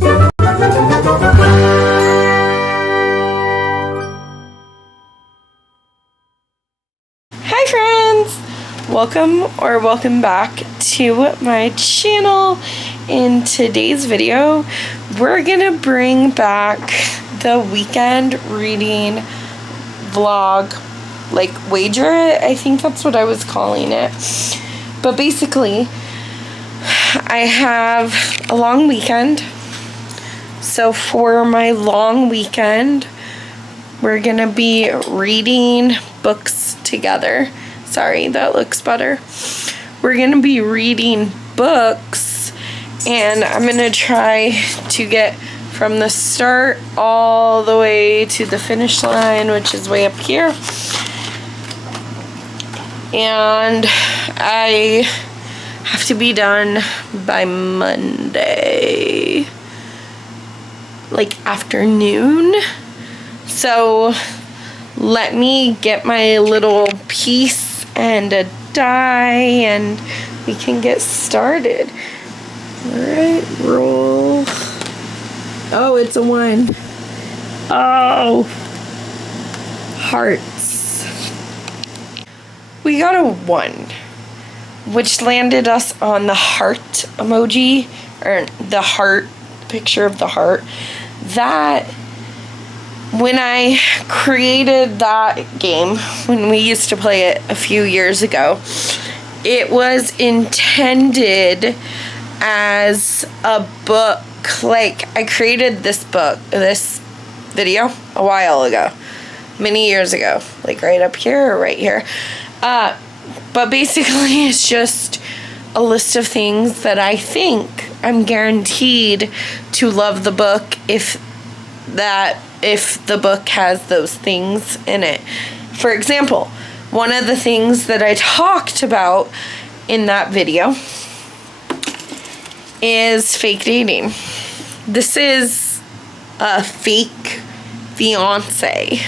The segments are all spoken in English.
Hi friends! Welcome back to my channel. In today's video, we're gonna bring back the weekend reading vlog, like Wagger It, I think that's what I was calling it. But basically, I have a long weekend. So for my long weekend, we're gonna be reading books together. Sorry, that looks better. We're gonna be reading books, and I'm gonna try to get from the start all the way to the finish line, which is way up here. And I have to be done by Monday, like afternoon. So let me get my little piece and a die and we can get started. Alright, roll. Oh, it's a 1. Oh, hearts. We got a 1, which landed us on the heart emoji, or the heart, picture of the heart. That, when I created that game, when we used to play it a few years ago, it was intended as a book. Like, I created this video a while ago, many years ago, like right up here or right here. But basically it's just a list of things that I think I'm guaranteed to love the book if the book has those things in it. For example, one of the things that I talked about in that video is fake dating. This is a fake fiance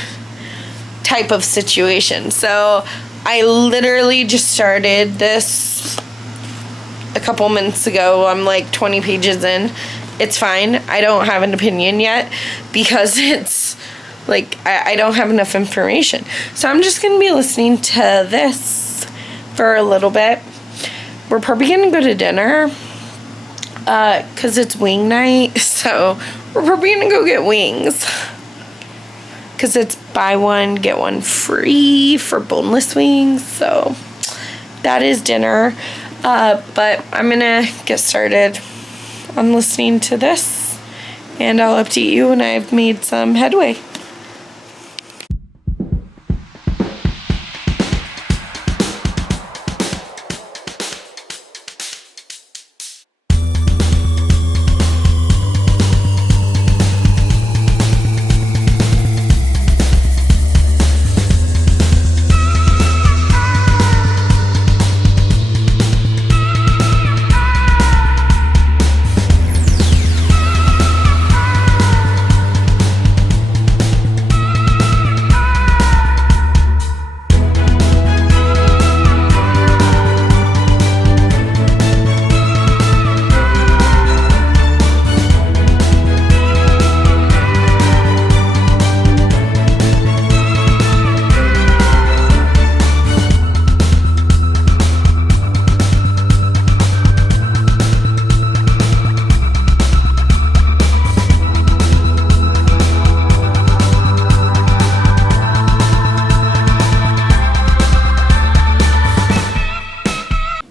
type of situation. So I literally just started this a couple minutes ago. I'm like 20 pages in. It's fine. I don't have an opinion yet because it's like I don't have enough information. So I'm just going to be listening to this for a little bit. We're probably going to go to dinner because it's wing night. So we're probably going to go get wings because it's buy one, get one free for boneless wings. So that is dinner. But I'm going to get started on listening to this, and I'll update you when I've made some headway.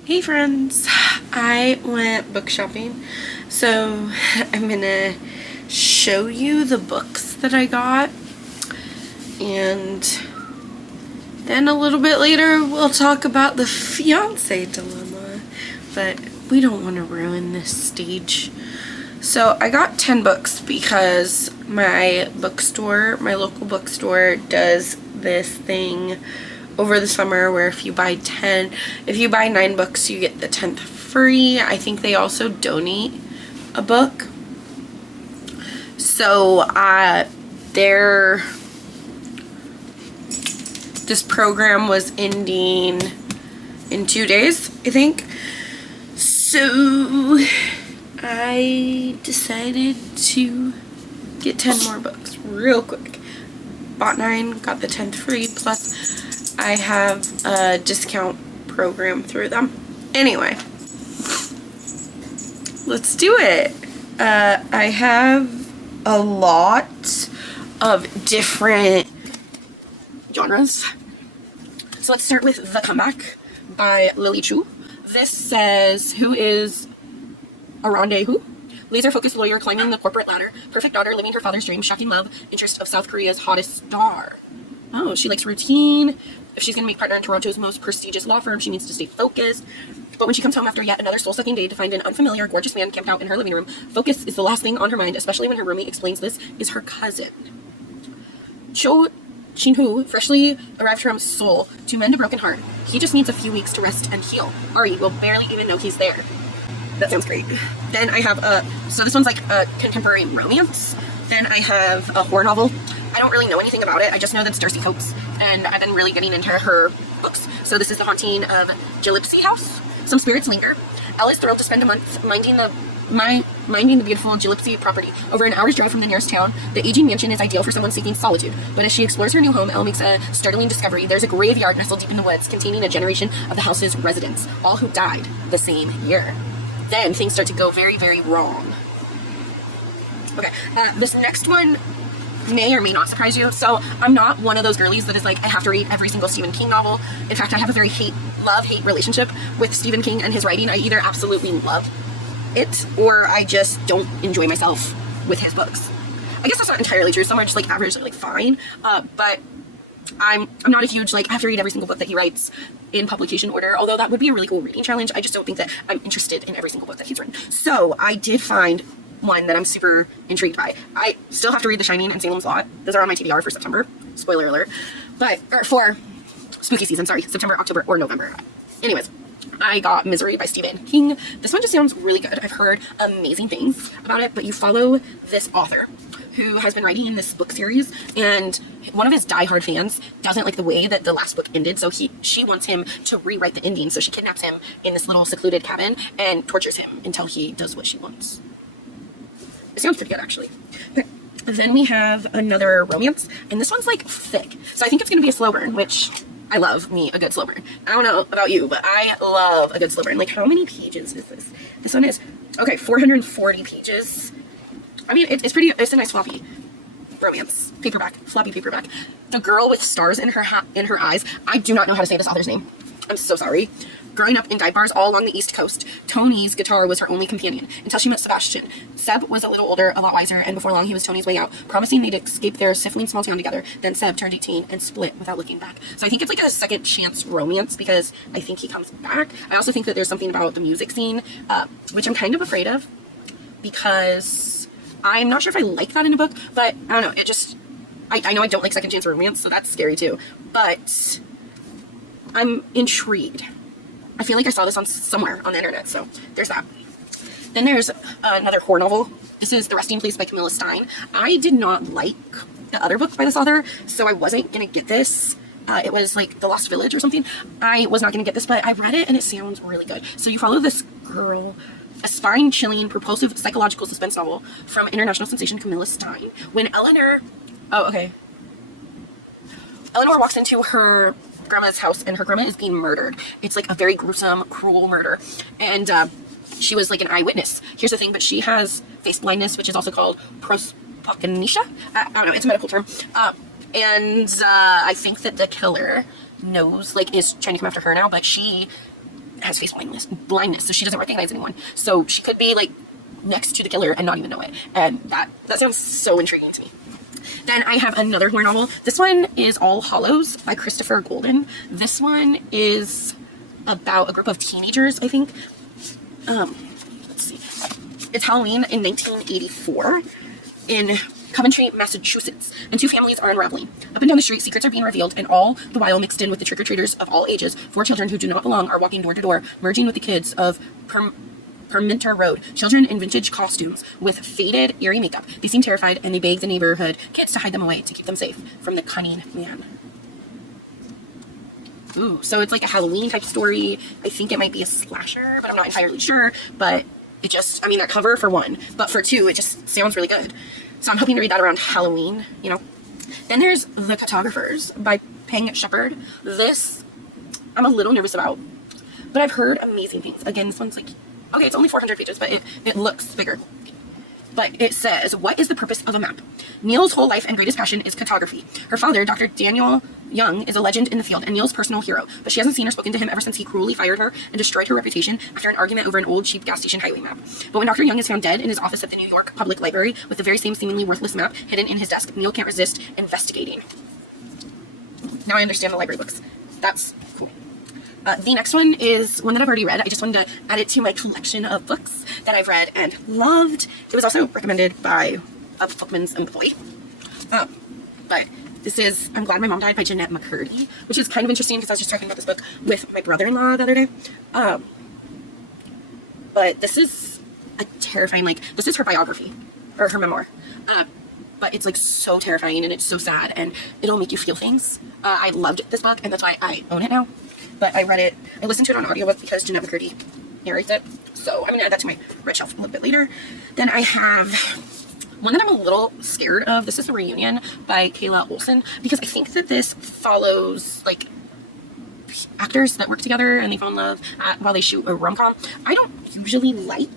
Hey friends, I went book shopping, so I'm gonna show you the books that I got, and then a little bit later we'll talk about the fiance dilemma, but we don't want to ruin this stage. So I got 10 books because my bookstore, my local bookstore, does this thing over the summer where if you buy 9 books, you get the 10th free. I think they also donate a book. So this program was ending in 2 days, I think. So I decided to get 10 more books real quick. Bought 9, got the 10th free, plus I have a discount program through them. Anyway, let's do it. I have a lot of different genres. So let's start with The Comeback by Lily Chu. This says, who is Aronde Hu? Laser-focused lawyer climbing the corporate ladder, perfect daughter living her father's dream, shocking love interest of South Korea's hottest star. Oh, she likes routine. If she's going to make partner in Toronto's most prestigious law firm, she needs to stay focused. But when she comes home after yet another soul-sucking day to find an unfamiliar, gorgeous man camped out in her living room, focus is the last thing on her mind, especially when her roommate explains this is her cousin. Cho Shin-hoo freshly arrived from Seoul to mend a broken heart. He just needs a few weeks to rest and heal. Ari will barely even know he's there. That sounds great. Then I have so this one's like a contemporary romance. Then I have a horror novel. I don't really know anything about it. I just know that it's Darcy Coates, and I've been really getting into her books. So this is The Haunting of Gypsy House. Some spirits linger. Elle is thrilled to spend a month minding the beautiful Gypsy property. Over an hour's drive from the nearest town, the aging mansion is ideal for someone seeking solitude. But as she explores her new home, Elle makes a startling discovery. There's a graveyard nestled deep in the woods containing a generation of the house's residents, all who died the same year. Then things start to go very, very wrong. Okay, this next one may or may not surprise you. So I'm not one of those girlies that is like, I have to read every single Stephen King novel. In fact, I have a very love-hate relationship with Stephen King and his writing. I either absolutely love it or I just don't enjoy myself with his books. I guess that's not entirely true. Some are just like average, like fine. But I'm not a huge, like, I have to read every single book that he writes in publication order, although that would be a really cool reading challenge. I just don't think that I'm interested in every single book that he's written. So I did find one that I'm super intrigued by. I still have to read The Shining and Salem's Lot. Those are on my TBR for September. Spoiler alert. Or for spooky season, sorry. September, October, or November. Anyways, I got Misery by Stephen King. This one just sounds really good. I've heard amazing things about it, but you follow this author who has been writing in this book series, and one of his diehard fans doesn't like the way that the last book ended, so she wants him to rewrite the ending, so she kidnaps him in this little secluded cabin and tortures him until he does what she wants. It sounds pretty good, actually. Okay. Then we have another romance, and this one's like thick, so I think it's going to be a slow burn, which I love me a good slow burn. I don't know about you, but I love a good slow burn. Like, how many pages is this? This one is, okay, 440 pages. I mean, it's a nice floppy romance. Paperback, floppy paperback. The girl with stars in her eyes. I do not know how to say this author's name. I'm so sorry. Growing up in dive bars all along the East Coast, Tony's guitar was her only companion until she met Sebastian. Seb was a little older, a lot wiser, and before long he was Tony's way out, promising they'd escape their stifling small town together. Then Seb turned 18 and split without looking back. So I think it's like a second chance romance because I think he comes back. I also think that there's something about the music scene, which I'm kind of afraid of because I'm not sure if I like that in a book, but I don't know. It just, I know I don't like second chance romance, so that's scary too. But I'm intrigued. I feel like I saw this on somewhere on the internet, so there's that. Then there's another horror novel. This is The Resting Place by Camilla Stein. I did not like the other book by this author, so I wasn't going to get this. It was like The Lost Village or something. I was not going to get this, but I read it and it sounds really good. So you follow this girl, a spine-chilling, propulsive psychological suspense novel from international sensation Camilla Stein. When Eleanor walks into her grandma's house and her grandma is being murdered. It's like a very gruesome, cruel murder. And she was like an eyewitness. Here's the thing, but she has face blindness, which is also called prosopagnosia. I don't know, it's a medical term. And I think that the killer knows, like, is trying to come after her now, but she has face blindness, so she doesn't recognize anyone. So she could be like next to the killer and not even know it. And that sounds so intriguing to me. Then I have another horror novel. This one is All Hallows by Christopher Golden. This one is about a group of teenagers, I think. Let's see. It's Halloween in 1984 in Coventry, Massachusetts, and two families are unraveling. Up and down the street, secrets are being revealed, and all the while mixed in with the trick-or-treaters of all ages. 4 children who do not belong are walking door to door, merging with the kids of Perminter Road. Children in vintage costumes with faded, eerie makeup. They seem terrified, and they beg the neighborhood kids to hide them away to keep them safe from the cunning man. Ooh, so it's like a Halloween type story. I think it might be a slasher, but I'm not entirely sure. But it just, I mean, that cover for one, but for two, it just sounds really good. So I'm hoping to read that around Halloween, you know. Then there's The Cartographers by Peng Shepherd. This, I'm a little nervous about, but I've heard amazing things. Again, this one's like, okay, it's only 400 pages, but it looks bigger. But it says, what is the purpose of a map? Neil's whole life and greatest passion is cartography. Her father, Dr. Daniel Young, is a legend in the field and Neil's personal hero, but she hasn't seen or spoken to him ever since he cruelly fired her and destroyed her reputation after an argument over an old cheap gas station highway map. But when Dr. Young is found dead in his office at the New York Public Library with the very same seemingly worthless map hidden in his desk, Neil can't resist investigating. Now I understand the library books. That's cool. The next one is one that I've already read. I just wanted to add it to my collection of books that I've read and loved. It was also recommended by a bookman's employee. But this is I'm Glad My Mom Died by Jeanette McCurdy, which is kind of interesting because I was just talking about this book with my brother-in-law the other day. But this is a terrifying, like, this is her biography, or her memoir. But it's like so terrifying and it's so sad and it'll make you feel things. I loved this book and that's why I own it now. But I read it, I listened to it on audiobook because Jeanette McCurdy narrates it. So I'm going to add that to my read shelf a little bit later. Then I have one that I'm a little scared of. This is The Reunion by Kayla Olson, because I think that this follows like actors that work together and they fall in love while they shoot a rom-com. I don't usually like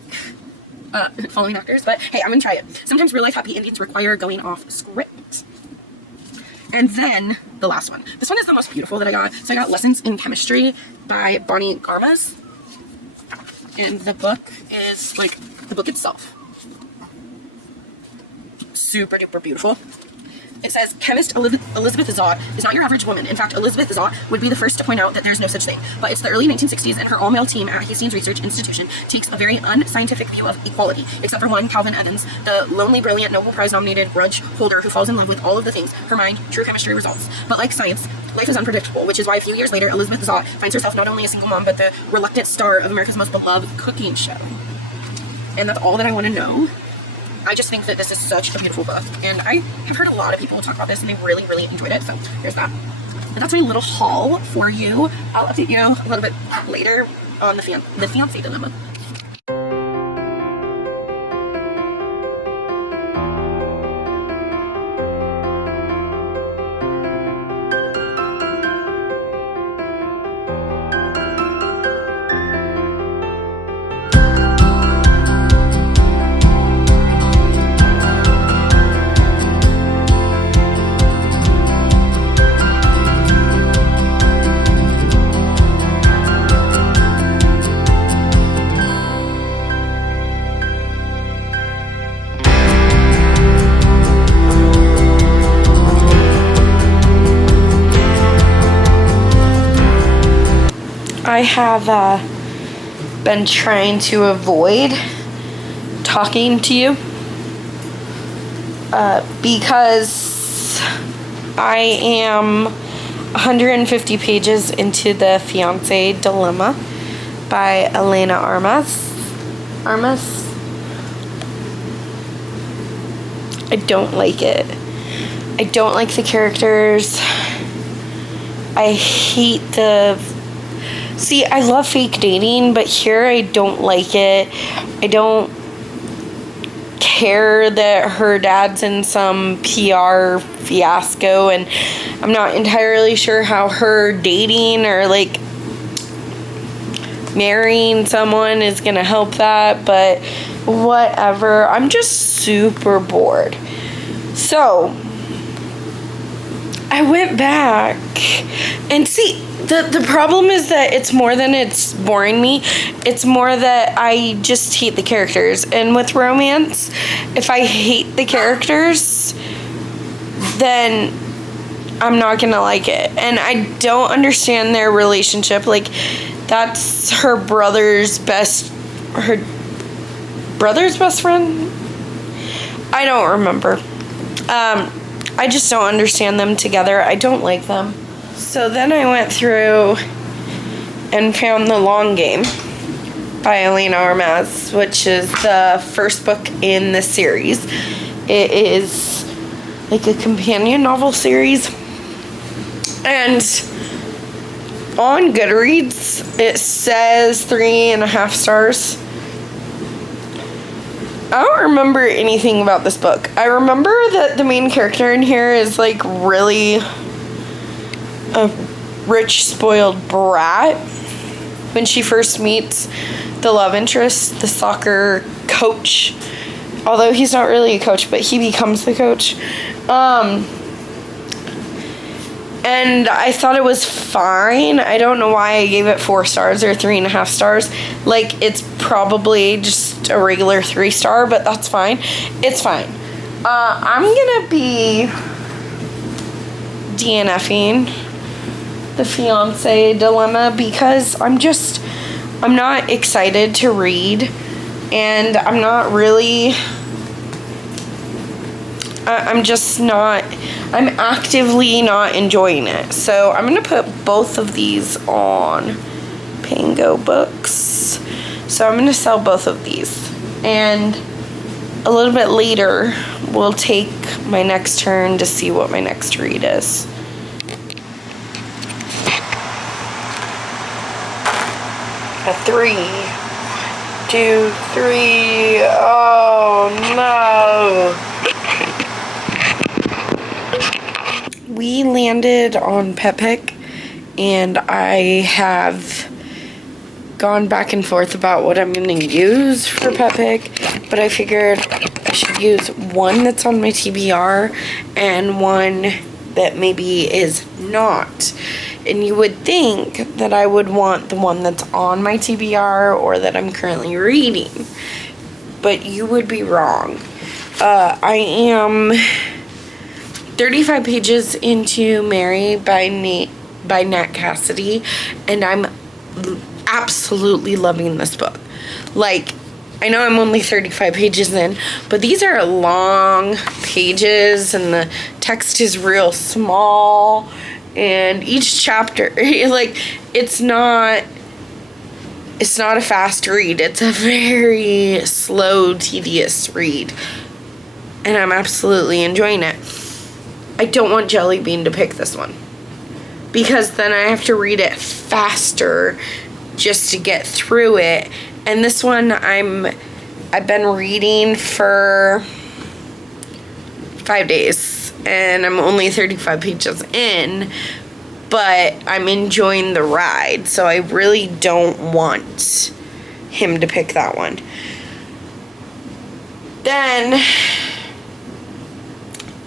following actors, but hey, I'm going to try it. Sometimes real life happy endings require going off script. And then the last one. This one is the most beautiful that I got. So I got Lessons in Chemistry by Bonnie Garmas. And the book is like the book itself. Super duper beautiful. It says, chemist Elizabeth Zott is not your average woman. In fact, Elizabeth Zott would be the first to point out that there's no such thing. But it's the early 1960s and her all-male team at Hastings Research Institution takes a very unscientific view of equality, except for one, Calvin Evans, the lonely, brilliant, Nobel Prize-nominated grudge holder who falls in love with all of the things her mind, true chemistry results. But like science, life is unpredictable, which is why a few years later, Elizabeth Zott finds herself not only a single mom, but the reluctant star of America's most beloved cooking show. And that's all that I want to know. I just think that this is such a beautiful book, and I have heard a lot of people talk about this, and they really, really enjoyed it, so here's that. And that's my little haul for you. I'll update you a little bit later on the fiancé dilemma. I have been trying to avoid talking to you because I am 150 pages into The Fiancé Dilemma by Elena Armas. I don't like it. I don't like the characters. I hate See, I love fake dating, but here I don't like it. I don't care that her dad's in some PR fiasco, and I'm not entirely sure how her dating or like marrying someone is gonna help that, but whatever. I'm just super bored. So I went back and see, the problem is that it's more than it's boring me. It's more that I just hate the characters. And with romance, if I hate the characters, then I'm not gonna like it. And I don't understand their relationship. Like, that's her brother's best friend? I don't remember. I just don't understand them together. I don't like them. So then I went through and found The Long Game by Elena Armas, which is the first book in the series. It is like a companion novel series. And on Goodreads, it says 3.5 stars. I don't remember anything about this book. I remember that the main character in here is like really a rich, spoiled brat when she first meets the love interest, the soccer coach. Although he's not really a coach, but he becomes the coach. And I thought it was fine. I don't know why I gave it 4 stars or 3.5 stars. Like, it's probably just a regular 3-star, but that's fine. It's fine. I'm gonna be DNFing the fiance dilemma because I'm not excited to read, and I'm not really, I'm actively not enjoying it. So I'm going to put both of these on Pango Books. So I'm going to sell both of these. And a little bit later, we'll take my next turn to see what my next read is. A 3. 2, 3. Oh no. We landed on Pet Pick, and I have gone back and forth about what I'm going to use for Pet Pick, but I figured I should use one that's on my TBR and one that maybe is not. And you would think that I would want the one that's on my TBR or that I'm currently reading, but you would be wrong. I am 35 pages into Mary by Nat Cassidy, and I'm absolutely loving this book. Like, I know I'm only 35 pages in, but these are long pages, and the text is real small, and each chapter, like, it's not a fast read. It's a very slow, tedious read, and I'm absolutely enjoying it. I don't want Jelly Bean to pick this one, because then I have to read it faster just to get through it. And this one I've been reading for 5 days, and I'm only 35 pages in, but I'm enjoying the ride, so I really don't want him to pick that one. Then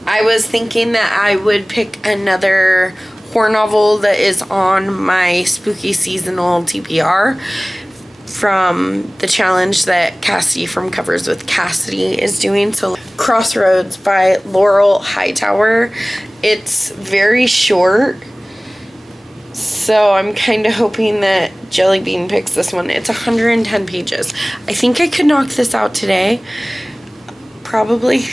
I was thinking that I would pick another horror novel that is on my spooky seasonal TBR from the challenge that Cassie from Covers with Cassidy is doing. So Crossroads by Laurel Hightower. It's very short, so I'm kind of hoping that Jelly Bean picks this one. It's 110 pages. I think I could knock this out today. Probably.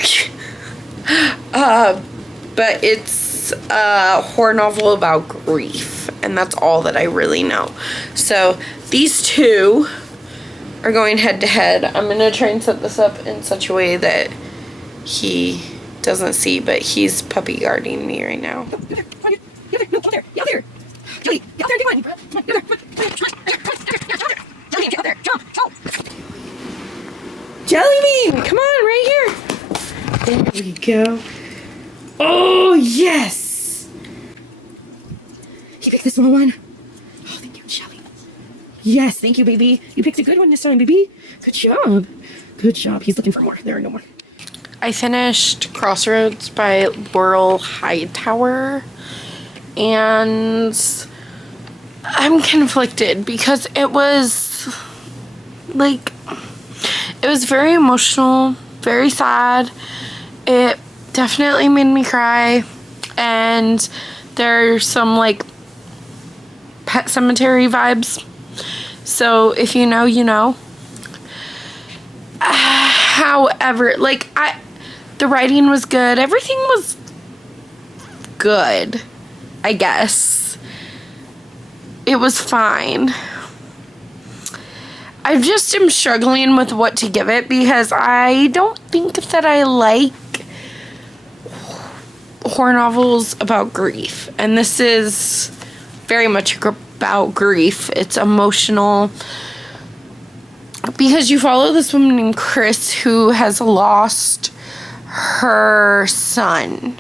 But it's a horror novel about grief, and that's all that I really know. So these two are going head to head. I'm going to try and set this up in such a way that he doesn't see, but he's puppy guarding me right now. Out there. Jelly, get out there, come on. Come on, get out there. Jump. Jelly Bean, come on, right here. There we go. Oh, yes. He picked the small one. Oh, thank you, Jelly. Yes, thank you, baby. You picked a good one this time, baby. Good job. He's looking for more. There are no more. I finished Crossroads by Laurel Hightower, and I'm conflicted because it was very emotional, very sad. It definitely made me cry, and there's some like Pet Cemetery vibes. So if you know, you know. However, the writing was good. Everything was good, I guess. It was fine. I just am struggling with what to give it because I don't think that I like horror novels about grief. And this is very much about grief. It's emotional. because you follow this woman named Chris who has lost her son.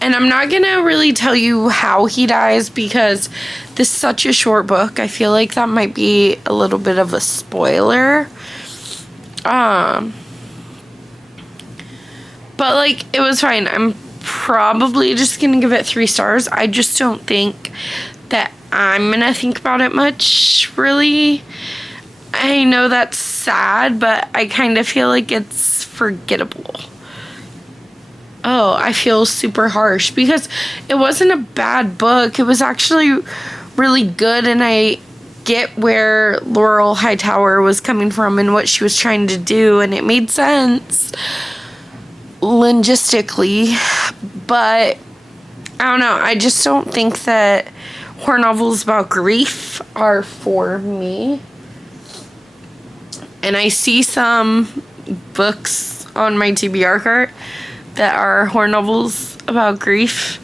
And I'm not going to really tell you how he dies because this is such a short book. I feel like that might be a little bit of a spoiler. But, like, it was fine. I'm probably just going to give it 3 stars. I just don't think that I'm going to think about it much, really. I know that's sad, but I kind of feel like it's forgettable. Oh, I feel super harsh because it wasn't a bad book. It was actually really good, and I get where Laurel Hightower was coming from and what she was trying to do, and it made sense linguistically, but I don't know. I just don't think that horror novels about grief are for me. And I see some books on my TBR cart that are horror novels about grief.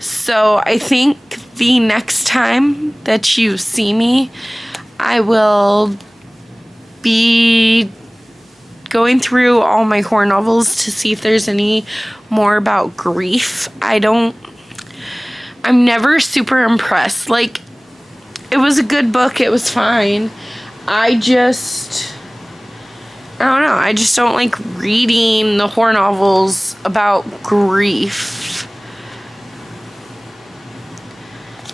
So I think the next time that you see me, I will be going through all my horror novels to see if there's any more about grief. I'm never super impressed. Like, it was a good book. It was fine. I don't know. I just don't like reading the horror novels about grief.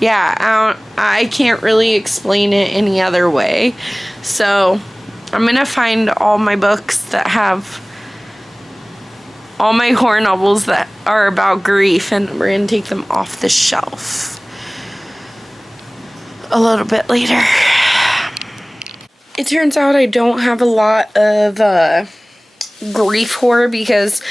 Yeah, I can't really explain it any other way. So, I'm going to find all my books that have all my horror novels that are about grief, and we're going to take them off the shelf a little bit later. It turns out I don't have a lot of grief horror because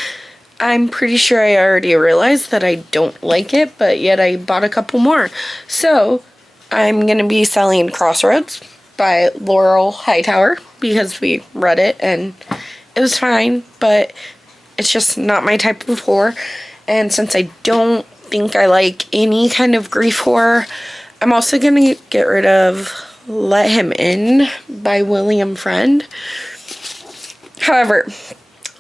I'm pretty sure I already realized that I don't like it, but yet I bought a couple more. So I'm going to be selling Crossroads by Laurel Hightower because we read it and it was fine, but it's just not my type of horror. And since I don't think I like any kind of grief horror, I'm also going to get rid of Let Him In by William Friend. However,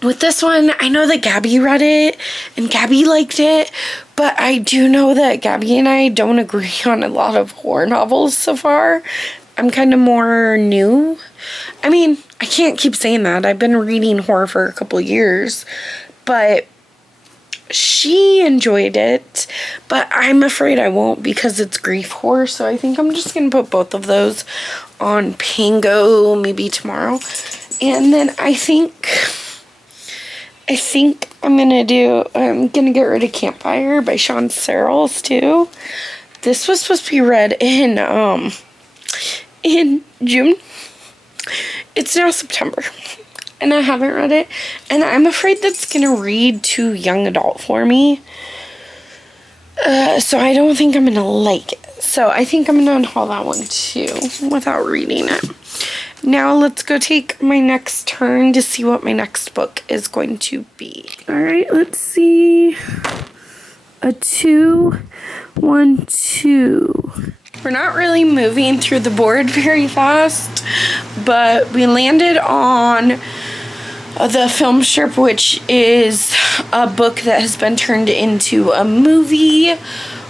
with this one, I know that Gabby read it and Gabby liked it, but I do know that Gabby and I don't agree on a lot of horror novels so far. I'm kind of more new. I mean, I can't keep saying that. I've been reading horror for a couple years, but she enjoyed it, but I'm afraid I won't because it's grief horror, so I think I'm just going to put both of those on Pango maybe tomorrow. And then I think I'm going to get rid of Campfire by Sean Searles too. This was supposed to be read in June. It's now September. And I haven't read it. And I'm afraid that's going to read too young adult for me. So I don't think I'm going to like it. So I think I'm going to unhaul that one too without reading it. Now let's go take my next turn to see what my next book is going to be. Alright, let's see. A 2, 1, 2. We're not really moving through the board very fast, but we landed on the film strip, which is a book that has been turned into a movie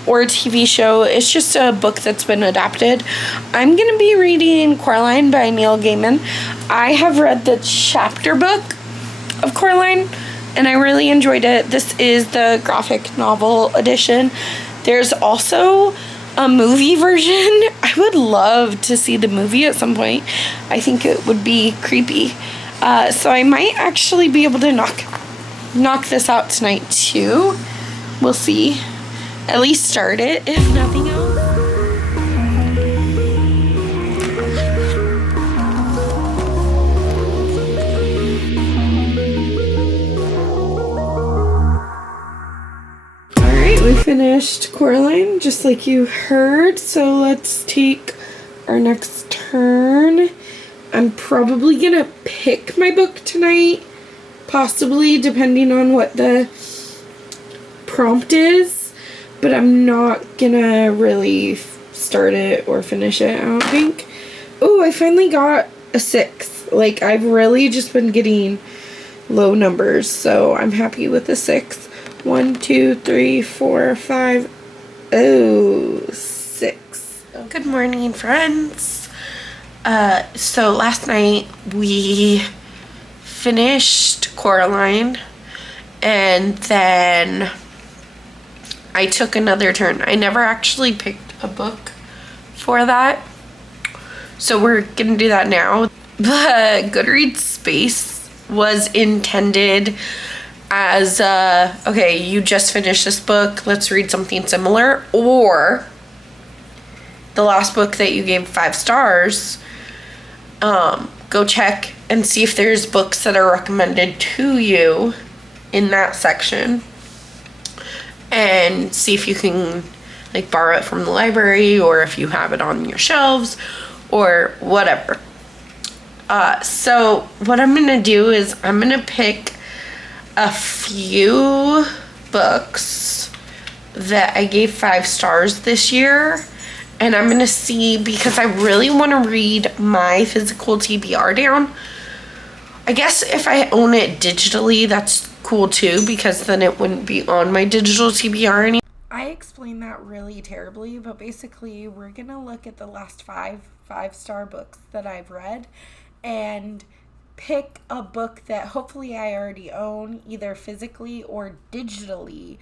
or a TV show. It's just a book that's been adapted. I'm going to be reading Coraline by Neil Gaiman. I have read the chapter book of Coraline, and I really enjoyed it. This is the graphic novel edition. There's also a movie version. I would love to see the movie at some point. I think it would be creepy. So I might actually be able to knock this out tonight too. We'll see. At least start it, if nothing else. Alright, we finished Coraline, just like you heard. So let's take our next turn. I'm probably gonna pick my book tonight, possibly, depending on what the prompt is, but I'm not gonna really start it or finish it, I don't think. Oh, I finally got a 6. Like, I've really just been getting low numbers, so I'm happy with the 6. 1, 2, 3, 4, 5. Oh, 6. Good morning, friends. So last night we finished Coraline, and then I took another turn. I never actually picked a book for that, so we're gonna do that now. The Goodreads space was intended as okay, you just finished this book, let's read something similar, or the last book that you gave 5 stars, go check and see if there's books that are recommended to you in that section, and see if you can like borrow it from the library, or if you have it on your shelves or whatever. So what I'm gonna do is I'm gonna pick a few books that I gave 5 stars this year, and I'm gonna see, because I really want to read my physical TBR down. I guess if I own it digitally, that's cool too, because then it wouldn't be on my digital TBR anymore. I explained that really terribly, but basically we're gonna look at the last 5 5-star books that I've read and pick a book that hopefully I already own, either physically or digitally,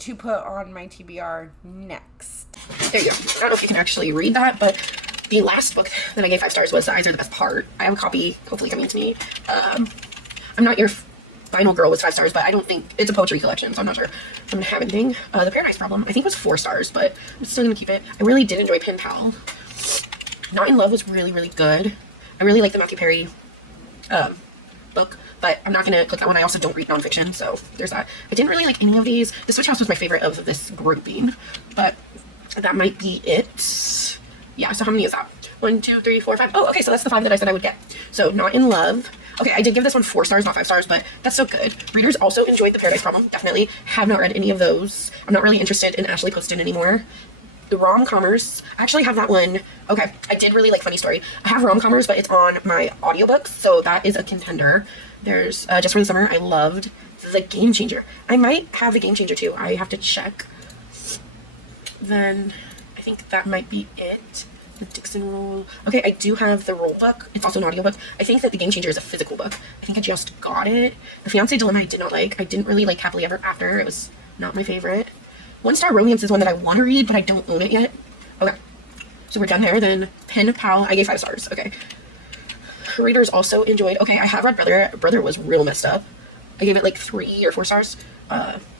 to put on my TBR next. There you go. I don't know if you can actually read that, but the last book that I gave 5 stars was The Eyes Are the Best Part. I have a copy hopefully coming to me. I'm not your final girl with 5 stars, but I don't think it's a poetry collection, so I'm not sure if I'm gonna have anything. The Paradise Problem, I think, was 4 stars, but I'm still gonna keep it. I really did enjoy Pen Pal. Not in Love was really, really good. I really like the Matthew Perry book, but I'm not gonna click that one. I also don't read nonfiction, so there's that. I didn't really like any of these. The Switch House was my favorite of this grouping, but that might be it. Yeah, so how many is that? 1, 2, 3, 4, 5. Oh, okay, so that's the 5 that I said I would get. So Not in Love. Okay, I did give this one 4 stars, not 5 stars, but that's so good. Readers also enjoyed The Paradise Problem, definitely. Have not read any of those. I'm not really interested in Ashley Poston anymore. The Rom-Commerce, I actually have that one. Okay, I did really like Funny Story. I have Rom-Commerce, but it's on my audiobooks, so that is a contender. There's Just for the Summer. I loved The Game Changer. I might have The Game Changer too. I have to check. Then I think that might be it. The Dixon Rule. Okay, I do have the Roll book. It's also an audiobook. I think that The Game Changer is a physical book. I think I just got it. The Fiancé Dilemma I did not like. I didn't really like Happily Ever After. It was not my favorite. One Star Romance is one that I want to read, but I don't own it yet. Okay, so we're done there. Then Pen Pal, I gave 5 stars. Okay. Readers also enjoyed. Okay, I have read Brother. Brother was real messed up. I gave it like 3 or 4 stars.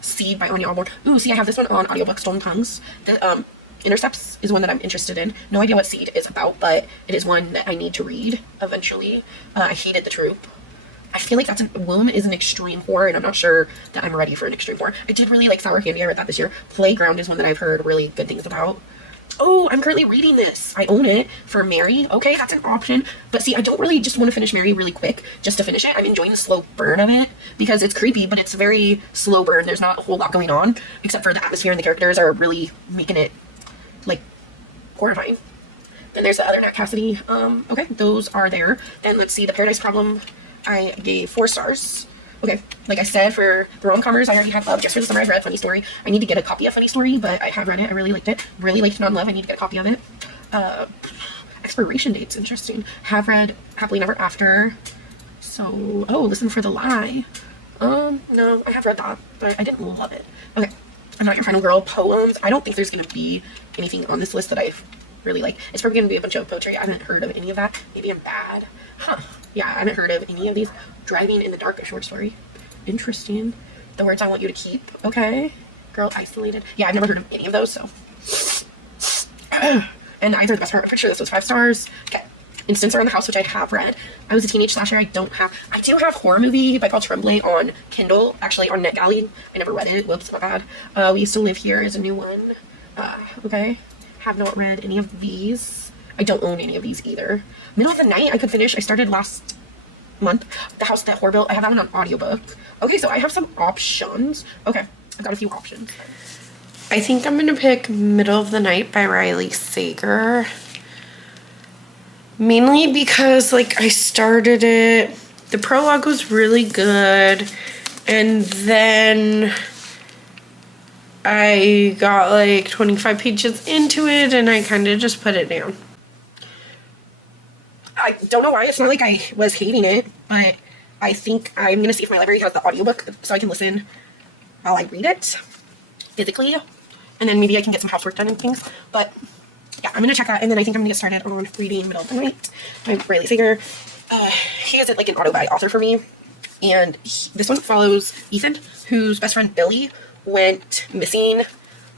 Seed by Anya Alborn. Ooh, see, I have this one on audiobook, Stolen Tongues. The Intercepts is one that I'm interested in. No idea what Seed is about, but it is one that I need to read eventually. I hated The Troop. I feel like Womb is an extreme horror, and I'm not sure that I'm ready for an extreme horror. I did really like Sour Candy. I read that this year. Playground is one that I've heard really good things about. Oh, I'm currently reading this. I own it for Mary. Okay, that's an option. But see, I don't really just want to finish Mary really quick just to finish it. I'm enjoying the slow burn of it because it's creepy, but it's very slow burn. There's not a whole lot going on except for the atmosphere, and the characters are really making it like horrifying. Then there's the other Nat Cassidy. Okay, those are there. Then let's see, The Paradise Problem, I gave 4 stars. Okay, like I said, for the Rom-Comers, I already have Love. Just for the Summer, I've read Funny Story. I need to get a copy of Funny Story, but I have read it. I really liked it. Really liked Non-Love. I need to get a copy of it. Expiration dates, interesting. Have read Happily Never After. So, oh, Listen for the Lie. No, I have read that, but I didn't love it. Okay, I'm Not Your Final Girl. Poems. I don't think there's going to be anything on this list that I really like. It's probably going to be a bunch of poetry. I haven't heard of any of that. Maybe I'm bad. Huh. Yeah, I haven't heard of any of these. Driving in the Dark, a short story. Interesting. The Words I Want You to Keep. Okay. Girl Isolated. Yeah, I've never heard of any of those, so. And Eyes Are the Best Part. I'm pretty sure this was 5 stars. Okay. Instance Around the House, which I have read. I Was a Teenage Slasher. I do have Horror Movie by Paul Tremblay on Kindle, actually on NetGalley. I never read it. Whoops, my bad. We Used to Live Here is a new one. Okay. Have not read any of these. I don't own any of these either. Middle of the Night, I could finish. I started last month. The House That Whore Built. I have that one on audiobook. Okay, so I have some options. Okay, I've got a few options. I think I'm going to pick Middle of the Night by Riley Sager. Mainly because, like, I started it, the prologue was really good, and then I got like 25 pages into it and I kind of just put it down. I don't know why. It's not like I was hating it, but I think I'm going to see if my library has the audiobook so I can listen while I read it physically. And then maybe I can get some housework done and things. But yeah, I'm going to check that. And then I think I'm going to get started on reading Middle of the Night by Riley Sager. He is like an auto-buy author for me. And this one follows Ethan, whose best friend Billy went missing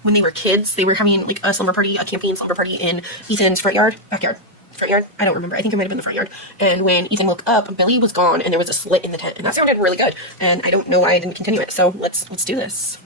when they were kids. They were having like a slumber party, a camping slumber party in Ethan's front yard. I don't remember. I think it might have been the front yard. And when Ethan woke up, Billy was gone and there was a slit in the tent. And that sounded really good. And I don't know why I didn't continue it. So let's do this.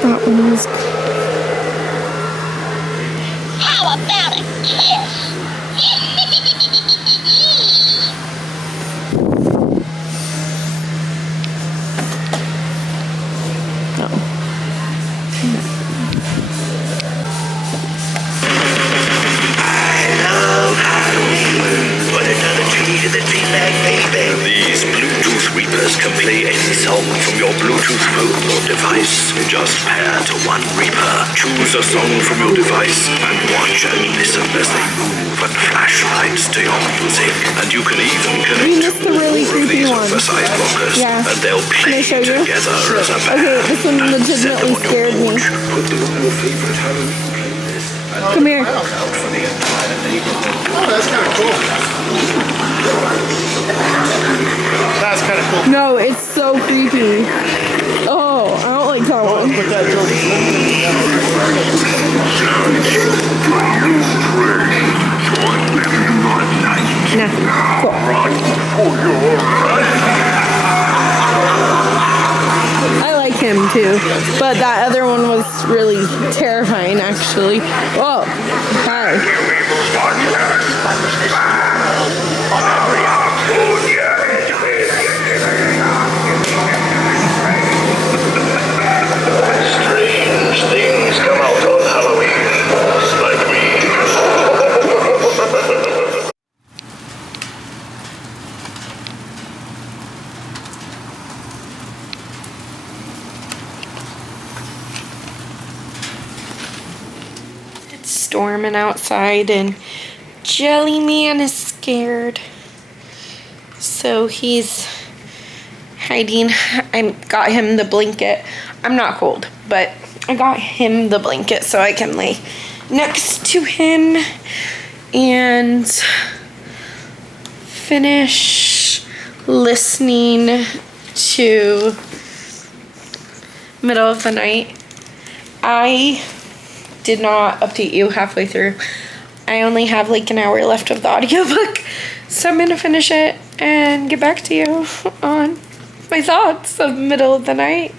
That one was How about a kiss? These Bluetooth Reapers can play any song from your Bluetooth phone or device. Just pair to one Reaper, choose a song from your device, and watch and listen as they move and flash flashlights to your music, and you can even connect missed the really more of creepy these one. oversized blockers, Yeah. and they'll Can play I show you? together as a band. Okay, this one And set them legitimately on your scared me. porch, put them on your favorite Halloween playlist, and Come here. out for the entire neighborhood. Oh, that's kind of cool. That's kind of cool. No, it's so creepy. Oh, I don't like that one. Put that Nothing. Cool. I like him too, but that other one was really terrifying actually. Whoa. Hi. Strange things come out on Halloween, like me. It's storming outside and Jellyman is scared. So he's hiding. I got him the blanket. I'm not cold, but I got him the blanket so I can lay next to him and finish listening to Middle of the Night. I did not update you halfway through. I only have like an hour left of the audiobook, so I'm gonna finish it and get back to you on my thoughts of Middle of the Night.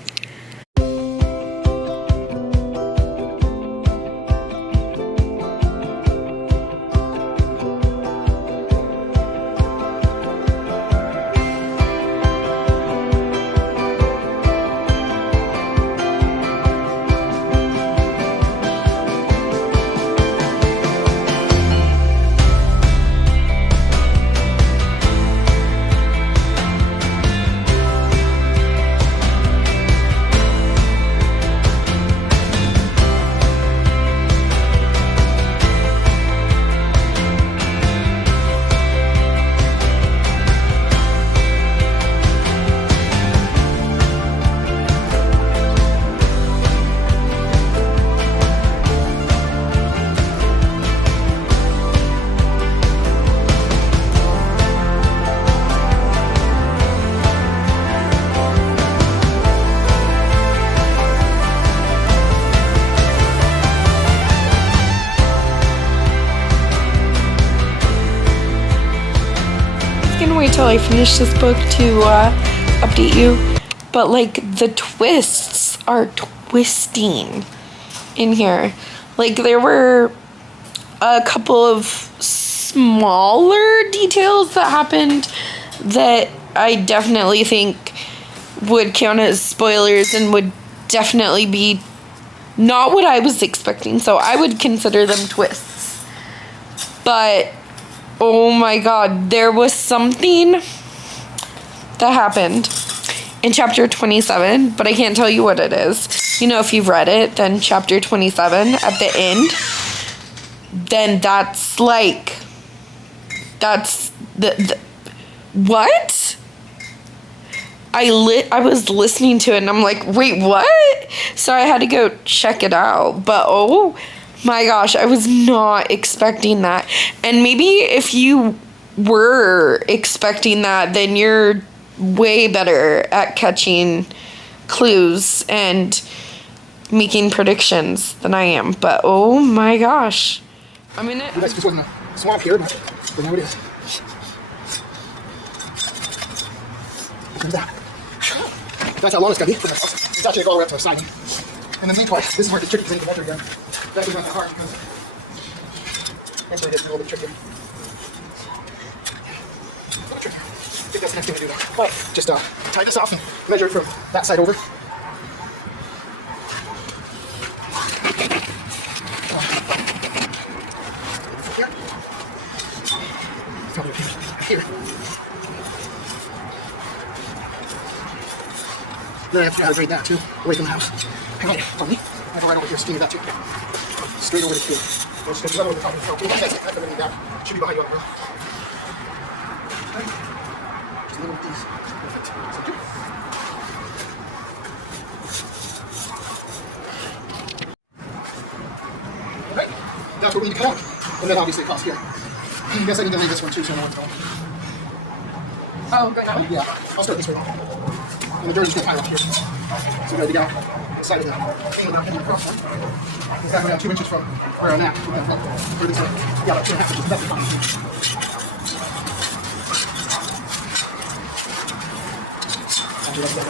Wait till I finish this book to update you, but like the twists are twisting in here. Like there were a couple of smaller details that happened that I definitely think would count as spoilers and would definitely be not what I was expecting, so I would consider them twists. But oh my god, there was something that happened in chapter 27, but I can't tell you what it is. You know, if you've read it, then chapter 27 at the end, then that's like, that's the what? I was listening to it and I'm like, wait, what? So I had to go check it out, but oh my gosh, I was not expecting that. And maybe if you were expecting that, then you're way better at catching clues and making predictions than I am. But oh my gosh. I mean, You guys just wasn't a swamp here, but now it is. Comes out. That's how long it's gonna be for us. It's actually all the way up to our siding. And then meanwhile, this is where it gets tricky because I need to measure again. That was not that hard because eventually it gets a little bit trickier. A little trickier. I think that's the next thing to do though. But just tie this off and measure it from that side over. Probably here. Then I have to try to drain that too, away from the house. Hang on, from me. I have a right over here, steam that too. Straight over to here. Just because the top of the phone. That's it. That's everything down. Should be behind you on the grill. Okay. Just a little bit these. Perfect. So good. Okay. That's what we need to cut out. And then obviously across here. I guess I need to leave this one too so no one's going. Oh, good. That one? Yeah. I'll start this way. And the dirty's going to pile up here. So we're ready to go. Side of the angle down heading across. Exactly 2 inches from where I'm at. Where this way. Yeah, about 2.5 inches. That's fine. After that's done,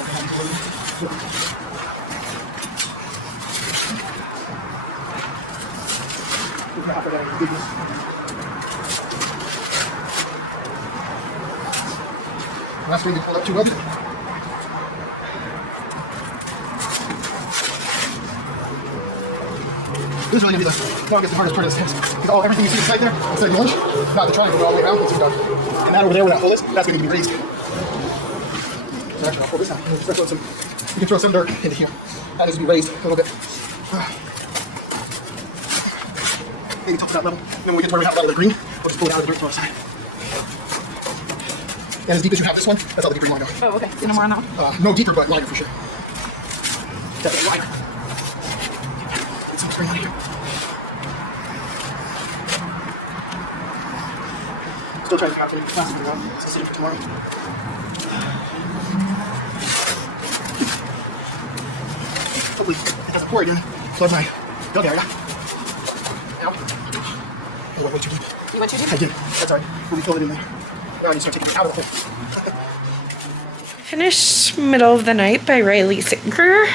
last one to pull up too well. This is really going to be the hardest part of this because everything you see inside there, inside the lunch, not the triangle, but all the way around. And that over there where that hole is, that's going to be raised. So actually, I'll pull this out. You can throw some dirt into here. That needs to be raised a little bit. Maybe top of that level. And then when we get to where we have a lot of the green, we'll just pull it out of the dirt to our side. And as deep as you have this one, that's all the deeper you want to go. Oh, okay. So no more on that one? No deeper, but wider for sure. Definitely wider. Get some spring on here. Still trying to calculate the class for now. So save it for tomorrow. Hopefully it doesn't pour again. Flood my dug area. Now. I went way too deep. You went too deep? I did. That's alright. We'll be filling it in there. Now I need to start taking it out of the hole. Finished Middle of the Night by Riley Singer.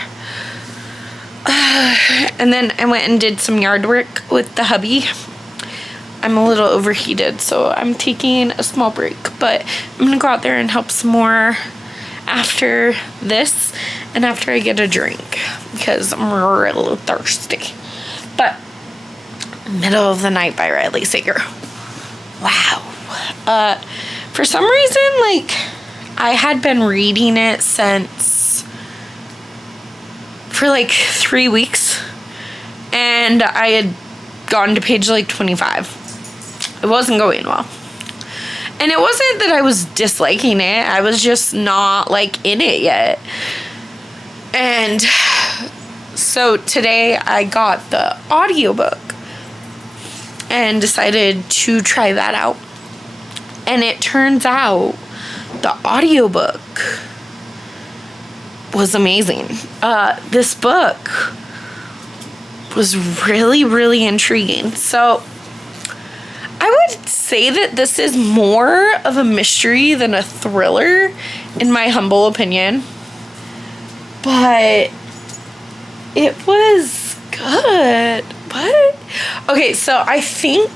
And then I went and did some yard work with the hubby. I'm a little overheated, so I'm taking a small break, but I'm gonna go out there and help some more after this and after I get a drink because I'm real thirsty. But Middle of the Night by Riley Sager. Wow. For some reason, like, I had been reading it for like 3 weeks, and I had gone to page like 25. It wasn't going well. And it wasn't that I was disliking it. I was just not like in it yet. And so today I got the audiobook and decided to try that out. And it turns out the audiobook was amazing. This book was really, really intriguing. So I would say that this is more of a mystery than a thriller, in my humble opinion. But it was good. What? Okay, so I think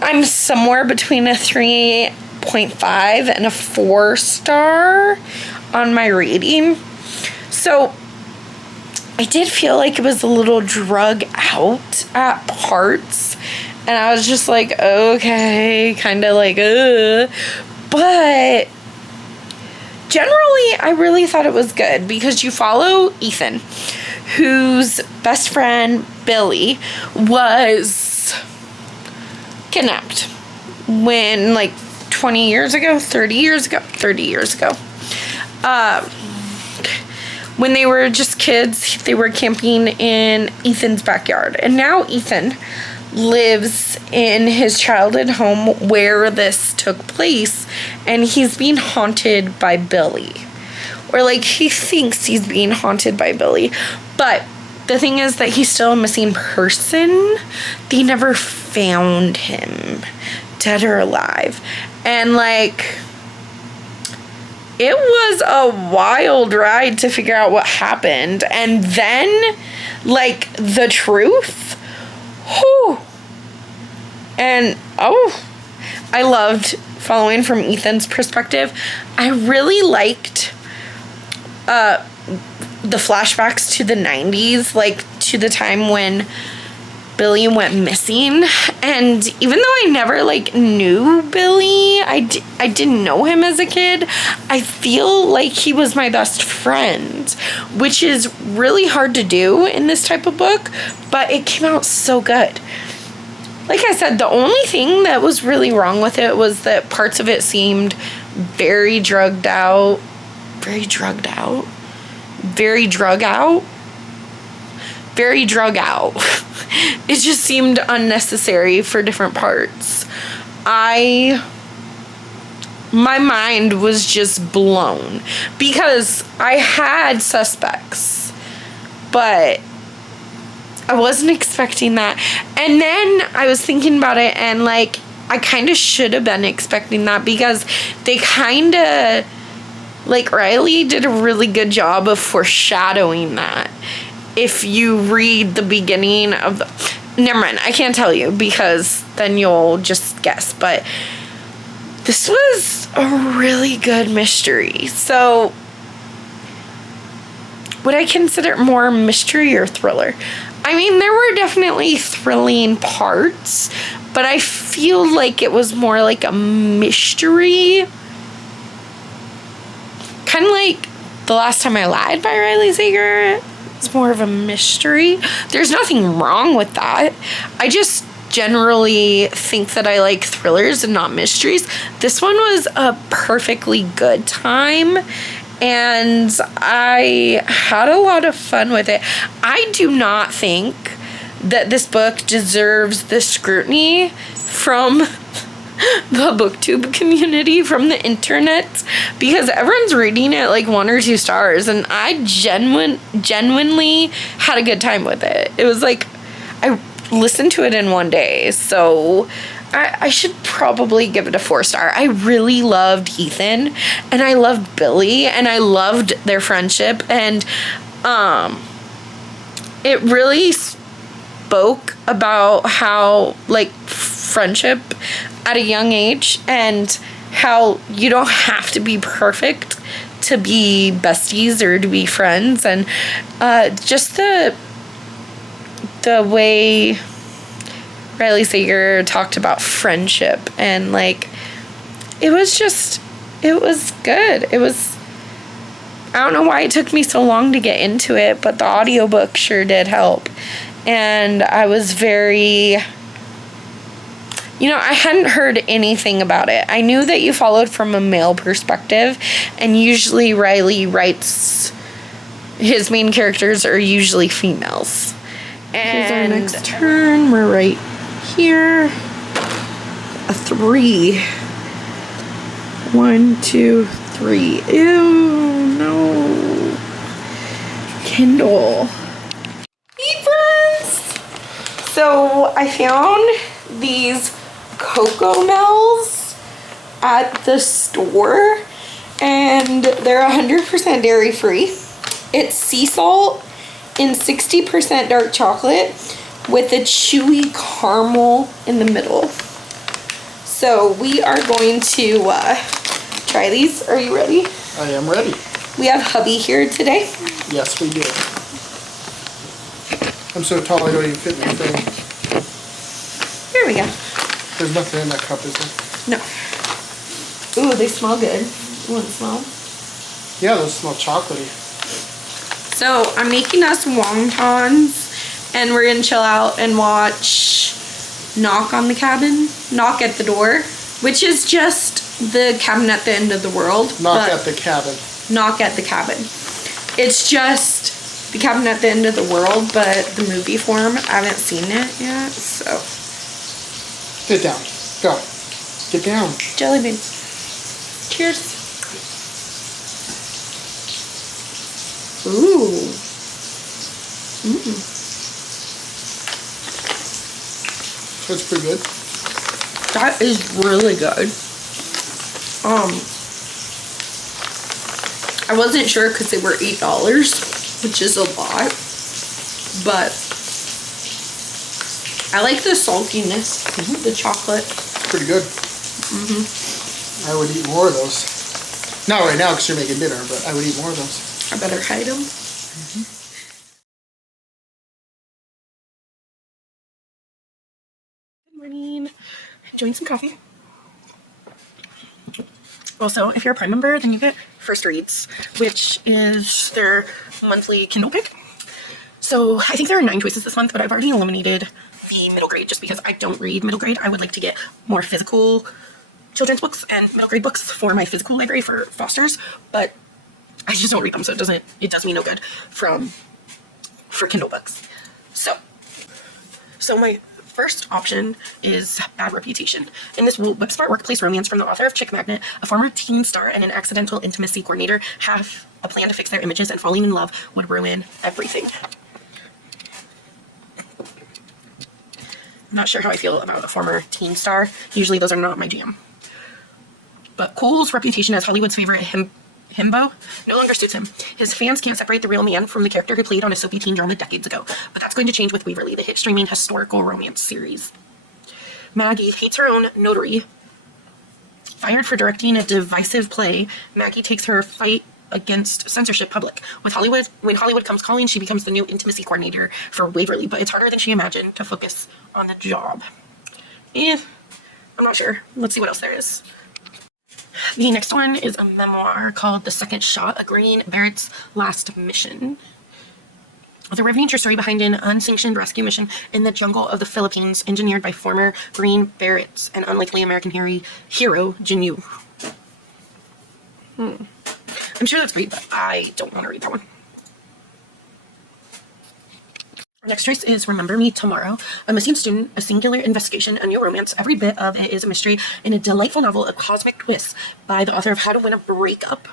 I'm somewhere between a 3.5 and a 4-star on my rating. So I did feel like it was a little drug out at parts. And I was just like, okay, kind of like, But generally, I really thought it was good because you follow Ethan, whose best friend, Billy, was kidnapped when, like, 30 years ago. When they were just kids, they were camping in Ethan's backyard. And now Ethan lives in his childhood home where this took place, and he's being haunted by Billy. Or, like, he thinks he's being haunted by Billy. But the thing is that he's still a missing person. They never found him, dead or alive. And, like, it was a wild ride to figure out what happened. And then, like, the truth. Whew. And, I loved following from Ethan's perspective. I really liked the flashbacks to the 90s, like, to the time when Billy went missing. And even though I never, like, knew Billy, I didn't know him as a kid, I feel like he was my best friend, which is really hard to do in this type of book, but it came out so good. like I said, the only thing that was really wrong with it was that parts of it seemed very drugged out. Very drug out. It just seemed unnecessary for different parts. My mind was just blown because I had suspects, but I wasn't expecting that. And then I was thinking about it, and like, I kind of should have been expecting that because they kind of, like, Riley did a really good job of foreshadowing that. If you read the beginning of the... Never mind, I can't tell you because then you'll just guess. But this was a really good mystery. So, would I consider it more mystery or thriller? I mean, there were definitely thrilling parts, but I feel like it was more like a mystery. Kind of like The Last Time I Lied by Riley Sager. It's more of a mystery. There's nothing wrong with that. I just generally think that I like thrillers and not mysteries. This one was a perfectly good time, and I had a lot of fun with it. I do not think that this book deserves the scrutiny from the booktube community, from the internet, because everyone's reading it like 1 or 2 stars, and I genuinely had a good time with it. It was like, I listened to it in 1 day, so I should probably give it a 4-star. I really loved Ethan, and I loved Billy, and I loved their friendship, and it really spoke about how, like, friendship at a young age, and how you don't have to be perfect to be besties or to be friends, and just the way Riley Sager talked about friendship, and like, it was good. I don't know why it took me so long to get into it, but the audiobook sure did help. And I was very, I hadn't heard anything about it. I knew that you followed from a male perspective, and usually Riley writes, his main characters are usually females. And here's our next turn. We're right here. A 3. 1, 2, 3. Ew, no. Kindle. Hey, friends! So I found these Cocoa Mel's at the store, and they're 100% dairy free. It's sea salt in 60% dark chocolate with a chewy caramel in the middle. So we are going to try these. Are you ready? I am ready. We have hubby here today. Yes, we do. I'm so tall I don't even fit in the thing. Here we go. There's nothing in that cup, is there? No. Ooh, they smell good. You want to smell? Yeah, those smell chocolatey. So I'm making us wontons, and we're gonna chill out and watch Knock at the Door, which is just the cabin at the end of the world. Knock at the cabin. Knock at the Cabin. It's just the cabin at the end of the world, but the movie form. I haven't seen it yet, so. Get down. Go. Get down. Jelly beans. Cheers. Ooh. That's pretty good. That is really good. I wasn't sure because they were $8, which is a lot, but I like the saltiness, the chocolate. Pretty good. I would eat more of those. Not right now because you're making dinner, but I would eat more of those. I better hide them. Good morning. Enjoying some coffee. Also, if you're a Prime member, then you get First Reads, which is their monthly Kindle pick. So I think there are 9 choices this month, but I've already eliminated the middle grade, just because I don't read middle grade. I would like to get more physical children's books and middle grade books for my physical library for Foster's, but I just don't read them, so it does me no good for Kindle books. So my first option is Bad Reputation. In this web-smart workplace romance from the author of Chick Magnet, a former teen star and an accidental intimacy coordinator have a plan to fix their images, and falling in love would ruin everything. I'm not sure how I feel about a former teen star. Usually those are not my jam. But Cole's reputation as Hollywood's favorite himbo no longer suits him. His fans can't separate the real man from the character who played on a soapy teen drama decades ago. But that's going to change with Waverly, the hit streaming historical romance series. Maggie hates her own notary. Fired for directing a divisive play, Maggie takes her fight against censorship public. When Hollywood comes calling, she becomes the new intimacy coordinator for Waverly, but it's harder than she imagined to focus on the job. I'm not sure. Let's see what else there is. The next one is a memoir called The Second Shot, a Green Barrett's Last Mission. The riveting true story behind an unsanctioned rescue mission in the jungle of the Philippines, engineered by former Green Berets and unlikely American hero Jinyu. I'm sure that's great, but I don't want to read that one. Our next choice is Remember Me Tomorrow, a missing student, a singular investigation, a new romance. Every bit of it is a mystery and a delightful novel of cosmic twists by the author of How to Win a Breakup.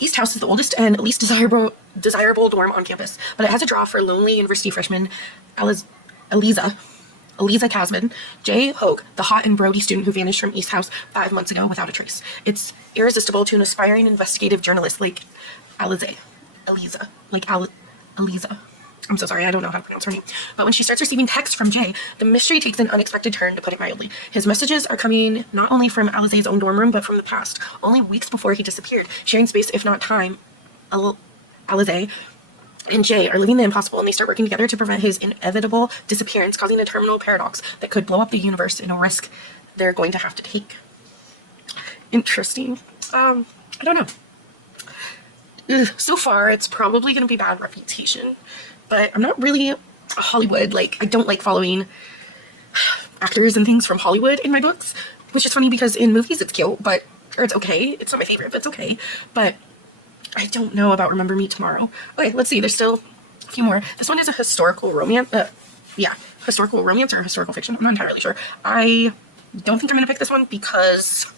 East House is the oldest and least desirable dorm on campus, but it has a draw for lonely university freshman Eliza Casman, Jay Hogue, the hot and brody student who vanished from East House 5 months ago without a trace. It's irresistible to an aspiring investigative journalist like Eliza. I'm so sorry, I don't know how to pronounce her name. But when she starts receiving texts from Jay, the mystery takes an unexpected turn, to put it mildly. His messages are coming not only from Alize's own dorm room, but from the past, only weeks before he disappeared, sharing space, if not time. Alize and Jay are living the impossible, and they start working together to prevent his inevitable disappearance, causing a terminal paradox that could blow up the universe in a risk they're going to have to take. Interesting. I don't know. So far, it's probably going to be Bad Reputation, but I'm not really a Hollywood. I don't like following actors and things from Hollywood in my books, which is funny because in movies it's cute, or it's okay. It's not my favorite, but it's okay. But I don't know about Remember Me Tomorrow. Okay, let's see. There's still a few more. This one is a historical romance. Historical romance or historical fiction. I'm not entirely sure. I don't think I'm going to pick this one because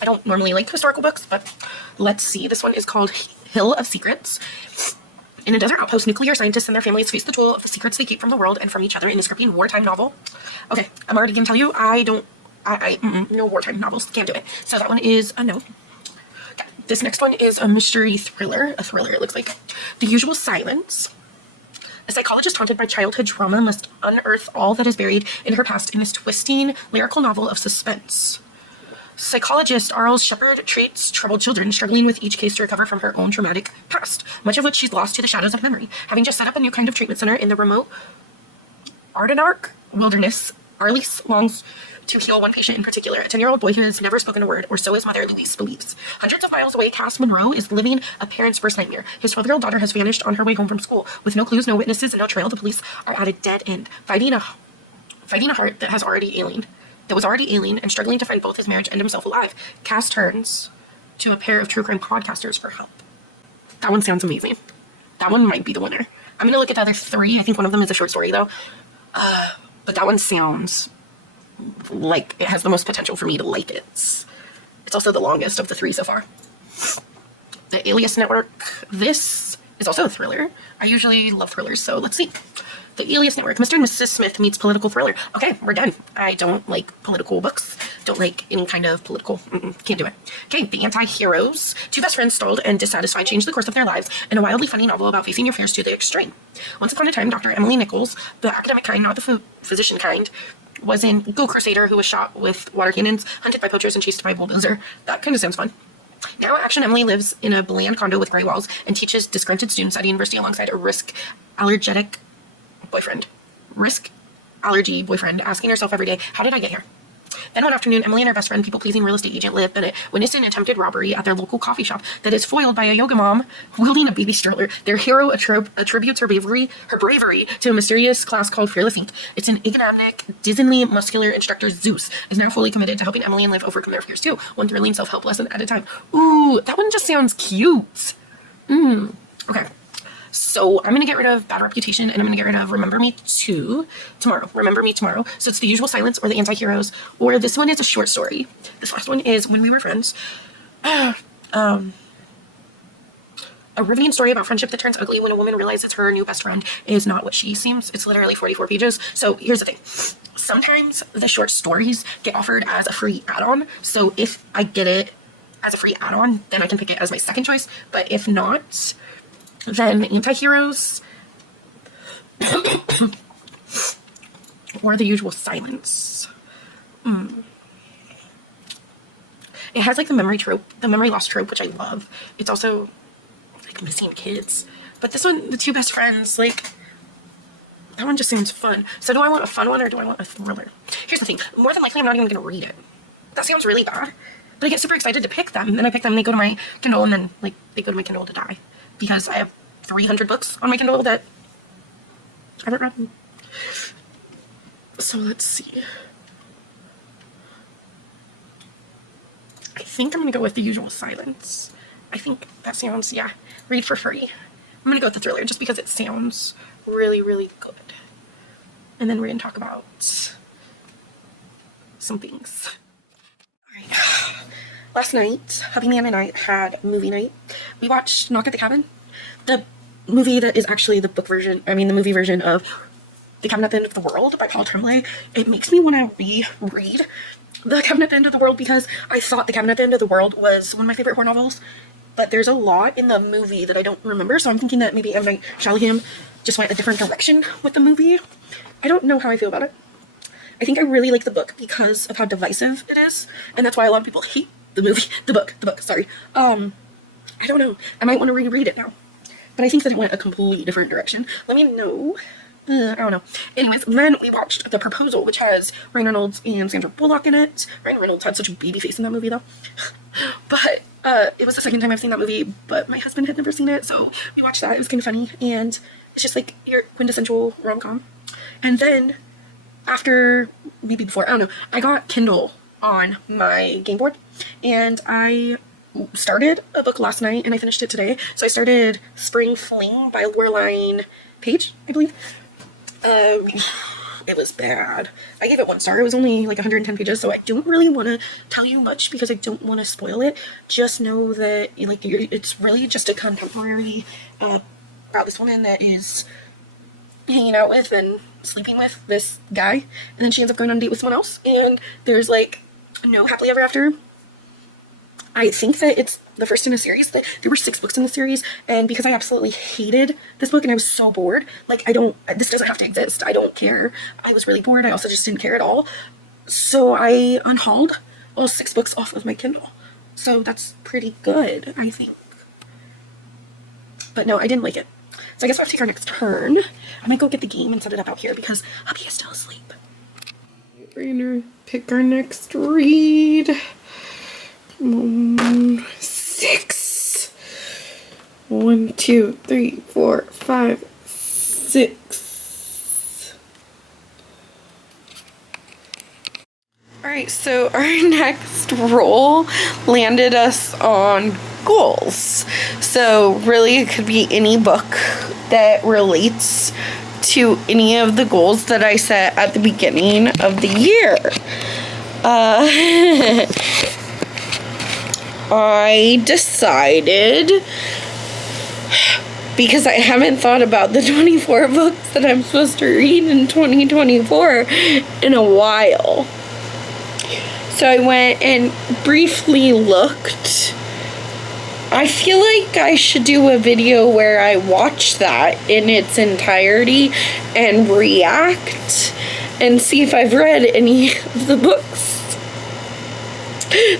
I don't normally like historical books, but let's see. This one is called Hill of Secrets. In a desert outpost, nuclear scientists and their families face the toll of secrets they keep from the world and from each other in a gripping wartime novel. Okay, I'm already going to tell you, no wartime novels. Can't do it. So that one is a no. Okay, this next one is a mystery thriller. A thriller, it looks like. The Usual Silence. A psychologist haunted by childhood trauma must unearth all that is buried in her past in this twisting, lyrical novel of suspense. Psychologist Arles Shepard treats troubled children, struggling with each case to recover from her own traumatic past, much of which she's lost to the shadows of memory. Having just set up a new kind of treatment center in the remote Ardenark wilderness, Arliss longs to heal one patient in particular, a 10-year-old boy who has never spoken a word, or so his mother Louise believes. Hundreds of miles away, Cass Monroe is living a parent's worst nightmare. His 12-year-old daughter has vanished on her way home from school. With no clues, no witnesses, and no trail, the police are at a dead end, fighting a heart that was already ailing and struggling to find both his marriage and himself alive. Cass turns to a pair of true crime podcasters for help. That one sounds amazing. That one might be the winner. I'm going to look at the other three. I think one of them is a short story, though. But that one sounds like it has the most potential for me to like it. It's also the longest of the three so far. The Alias Network. This is also a thriller. I usually love thrillers, so let's see. The Alias Network. Mr. and Mrs. Smith meets political thriller. Okay, we're done. I don't like political books. Don't like any kind of political. Can't do it. Okay, The Anti-Heroes. Two best friends, stalled and dissatisfied, change the course of their lives in a wildly funny novel about facing your fears to the extreme. Once upon a time, Dr. Emily Nichols, the academic kind, not the physician kind, was in Go Crusader, who was shot with water cannons, hunted by poachers, and chased by a bulldozer. That kind of sounds fun. Now, Action Emily lives in a bland condo with gray walls and teaches disgruntled students at a university alongside a risk allergy boyfriend, asking herself every day, how did I get here? Then one afternoon, Emily and her best friend, people-pleasing real estate agent Liv Bennett, witnessed an attempted robbery at their local coffee shop that is foiled by a yoga mom wielding a baby stroller. Their hero attributes her bravery to a mysterious class called Fearless Inc. It's an enigmatic, dizzily muscular instructor, Zeus, is now fully committed to helping Emily and Liv overcome their fears too, one thrilling self-help lesson at a time. Ooh, that one just sounds cute. Okay. So I'm going to get rid of Bad Reputation, and I'm going to get rid of Remember Me Tomorrow. So it's The Usual Silence or The Anti-Heroes, or this one is a short story. This last one is When We Were Friends. A riveting story about friendship that turns ugly when a woman realizes her new best friend is not what she seems. It's literally 44 pages. So here's the thing. Sometimes the short stories get offered as a free add-on. So if I get it as a free add-on, then I can pick it as my second choice. But if not, then Anti-Heroes or The Usual Silence. It has like the memory loss trope, which I love. It's also like missing kids. But this one, The Two Best Friends, like, that one just seems fun. So do I want a fun one or do I want a thriller? Here's the thing. More than likely, I'm not even going to read it. That sounds really bad. But I get super excited to pick them. And then I pick them, they go to my Kindle, and then like they go to my Kindle to die. Because I have 300 books on my Kindle that I haven't read. So let's see. I think I'm going to go with The Usual Silence. I think that sounds, yeah, read for free. I'm going to go with the thriller just because it sounds really, really good. And then we're going to talk about some things. All right. Last night, hubby man and I had movie night. We watched Knock at the Cabin, the movie that is actually the movie version of The Cabin at the End of the World by Paul Tremblay. It makes me want to reread The Cabin at the End of the World because I thought The Cabin at the End of the World was one of my favorite horror novels, but there's a lot in the movie that I don't remember, so I'm thinking that maybe M. Night Shyamalan just went a different direction with the movie. I don't know how I feel about it. I think I really like the book because of how divisive it is, and that's why a lot of people hate the book, sorry. I don't know. I might want to reread it now. But I think that it went a completely different direction. Let me know. I don't know. Anyways, then we watched The Proposal, which has Ryan Reynolds and Sandra Bullock in it. Ryan Reynolds had such a baby face in that movie, though. But it was the second time I've seen that movie, but my husband had never seen it, so we watched that. It was kind of funny, and it's just like your quintessential rom-com. And then, before, I don't know, I got Kindle on my game board, and I started a book last night and I finished it today. So I started Spring Fling by Laureline Page, I believe. It was bad. I gave it 1 star. It was only like 110 pages, so I don't really want to tell you much because I don't want to spoil it. Just know that it's really just a contemporary about this woman that is hanging out with and sleeping with this guy, and then she ends up going on a date with someone else, and there's like no happily ever after. I think that it's the first in a series. There were 6 books in the series, and because I absolutely hated this book and I was so bored, like this doesn't have to exist. I don't care. I was really bored. I also just didn't care at all. So I unhauled all 6 books off of my Kindle. So that's pretty good, I think. But no, I didn't like it. So I guess we'll have to take our next turn. I might go get the game and set it up out here because hubby is still asleep. We're gonna pick our next read. 6. 1, 2, 3, 4, 5, 6. Alright, so our next roll landed us on goals. So really it could be any book that relates to any of the goals that I set at the beginning of the year. I decided, because I haven't thought about the 24 books that I'm supposed to read in 2024 in a while. So I went and briefly looked. I feel like I should do a video where I watch that in its entirety and react and see if I've read any of the books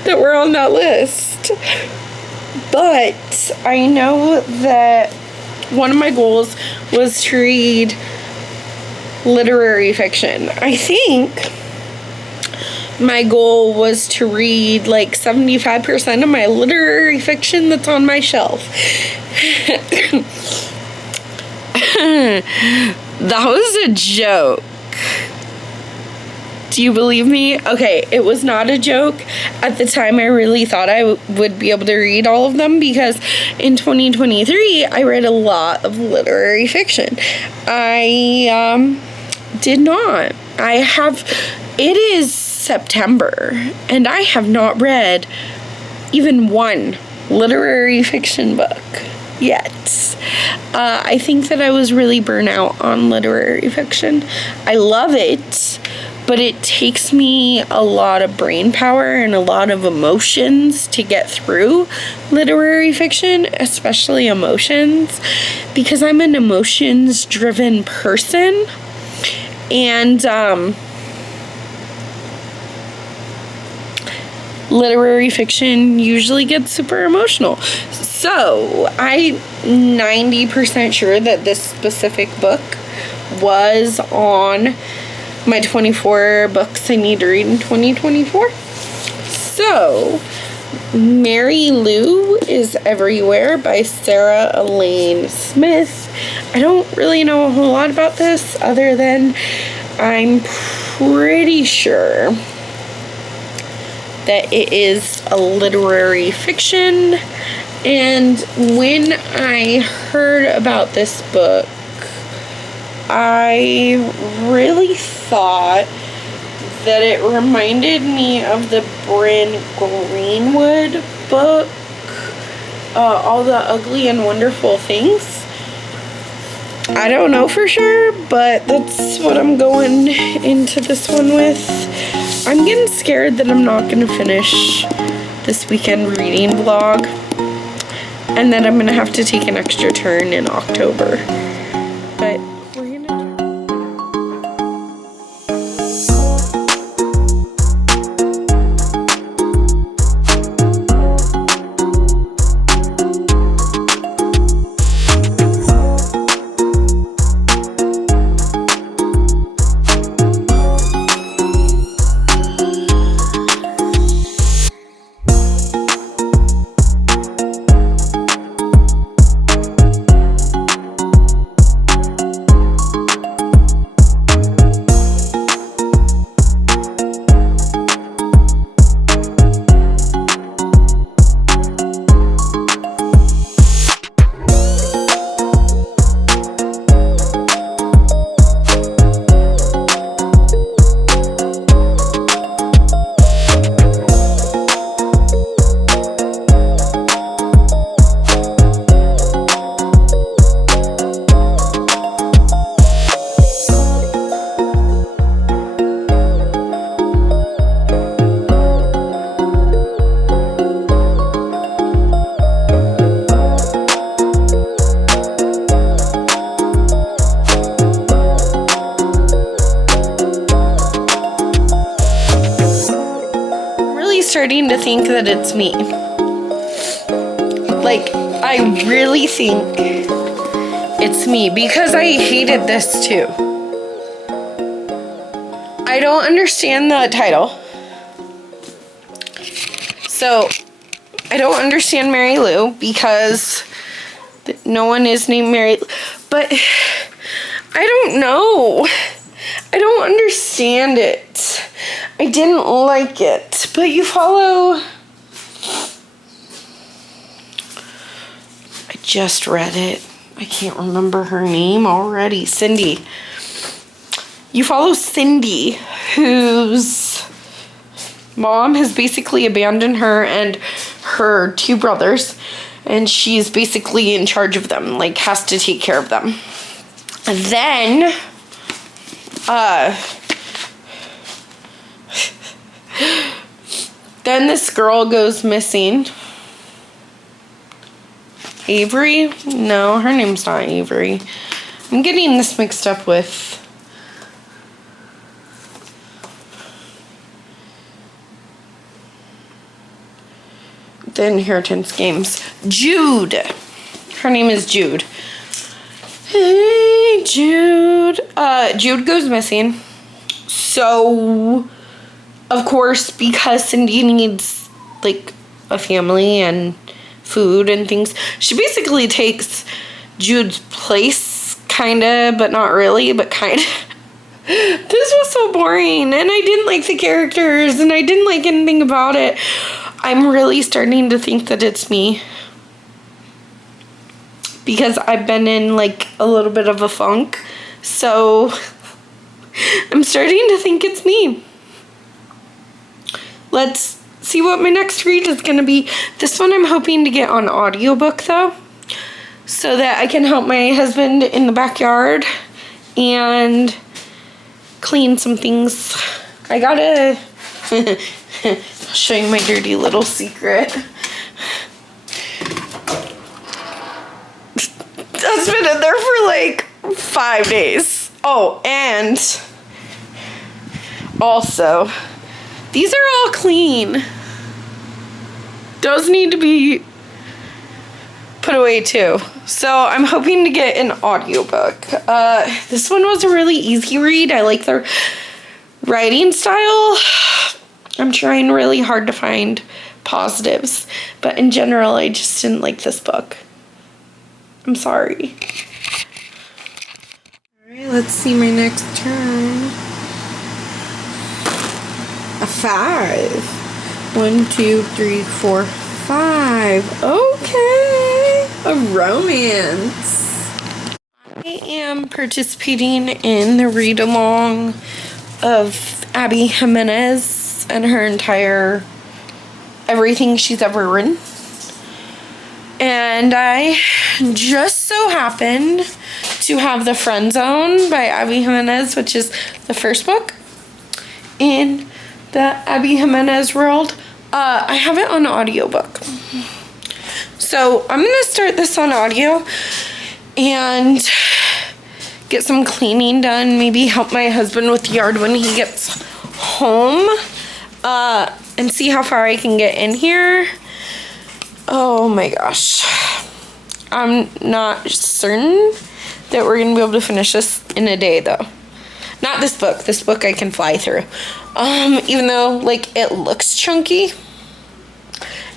that were on that list. But I know that one of my goals was to read literary fiction. I think my goal was to read like 75% of my literary fiction that's on my shelf. That was a joke. Do you believe me? Okay, it was not a joke. At the time, I really thought I would be able to read all of them because in 2023, I read a lot of literary fiction. I did not. It is September, and I have not read even one literary fiction book yet. I think that I was really burnt out on literary fiction. I love it, but it takes me a lot of brain power and a lot of emotions to get through literary fiction, especially emotions, because I'm an emotions-driven person, and literary fiction usually gets super emotional. So, I'm 90% sure that this specific book was on my 24 books I need to read in 2024. So, Mary Lou is Everywhere by Sarah Elaine Smith. I don't really know a whole lot about this other than I'm pretty sure that it is a literary fiction. And when I heard about this book, I really thought that it reminded me of the Bryn Greenwood book, All the Ugly and Wonderful Things. I don't know for sure, but that's what I'm going into this one with. I'm getting scared that I'm not going to finish this weekend reading vlog, and that I'm going to have to take an extra turn in October. But we're going to... starting to think that it's me. Like, I really think it's me because I hated this too. I don't understand the title. So, I don't understand Mary Lou because no one is named Mary Lou. But I don't know. I don't understand it. I didn't like it. But you follow... I just read it. I can't remember her name already. Cindy. You follow Cindy, whose mom has basically abandoned her and her two brothers. And she's basically in charge of them. Like, has to take care of them. And then... then this girl goes missing. Avery? No, her name's not Avery. I'm getting this mixed up with... the Inheritance Games. Jude. Her name is Jude. Hey, Jude. Jude goes missing. So, of course, because Cindy needs, like, a family and food and things, she basically takes Jude's place, kinda, but not really, but kinda. This was so boring, and I didn't like the characters, and I didn't like anything about it. I'm really starting to think that it's me. Because I've been in, like, a little bit of a funk. So, I'm starting to think it's me. Let's see what my next read is going to be. This one I'm hoping to get on audiobook, though. So that I can help my husband in the backyard and clean some things. I gotta I'll show you my dirty little secret. That's been in there for like 5 days. Oh, and also, these are all clean. Those need to be put away too. So I'm hoping to get an audiobook. This one was a really easy read. I like their writing style. I'm trying really hard to find positives, but in general, I just didn't like this book. I'm sorry. Alright, let's see my next turn. A 5. 1, 2, 3, 4, 5. Okay. A romance. I am participating in the read along of Abby Jimenez and her entire everything she's ever written. And I just so happened to have The Friend Zone by Abby Jimenez, which is the first book in the Abby Jimenez world. I have it on audiobook. So I'm going to start this on audio and get some cleaning done. Maybe help my husband with the yard when he gets home. And see how far I can get in here. Oh my gosh. I'm not certain that we're going to be able to finish this in a day, though. Not this book. This book I can fly through. Even though, like, it looks chunky,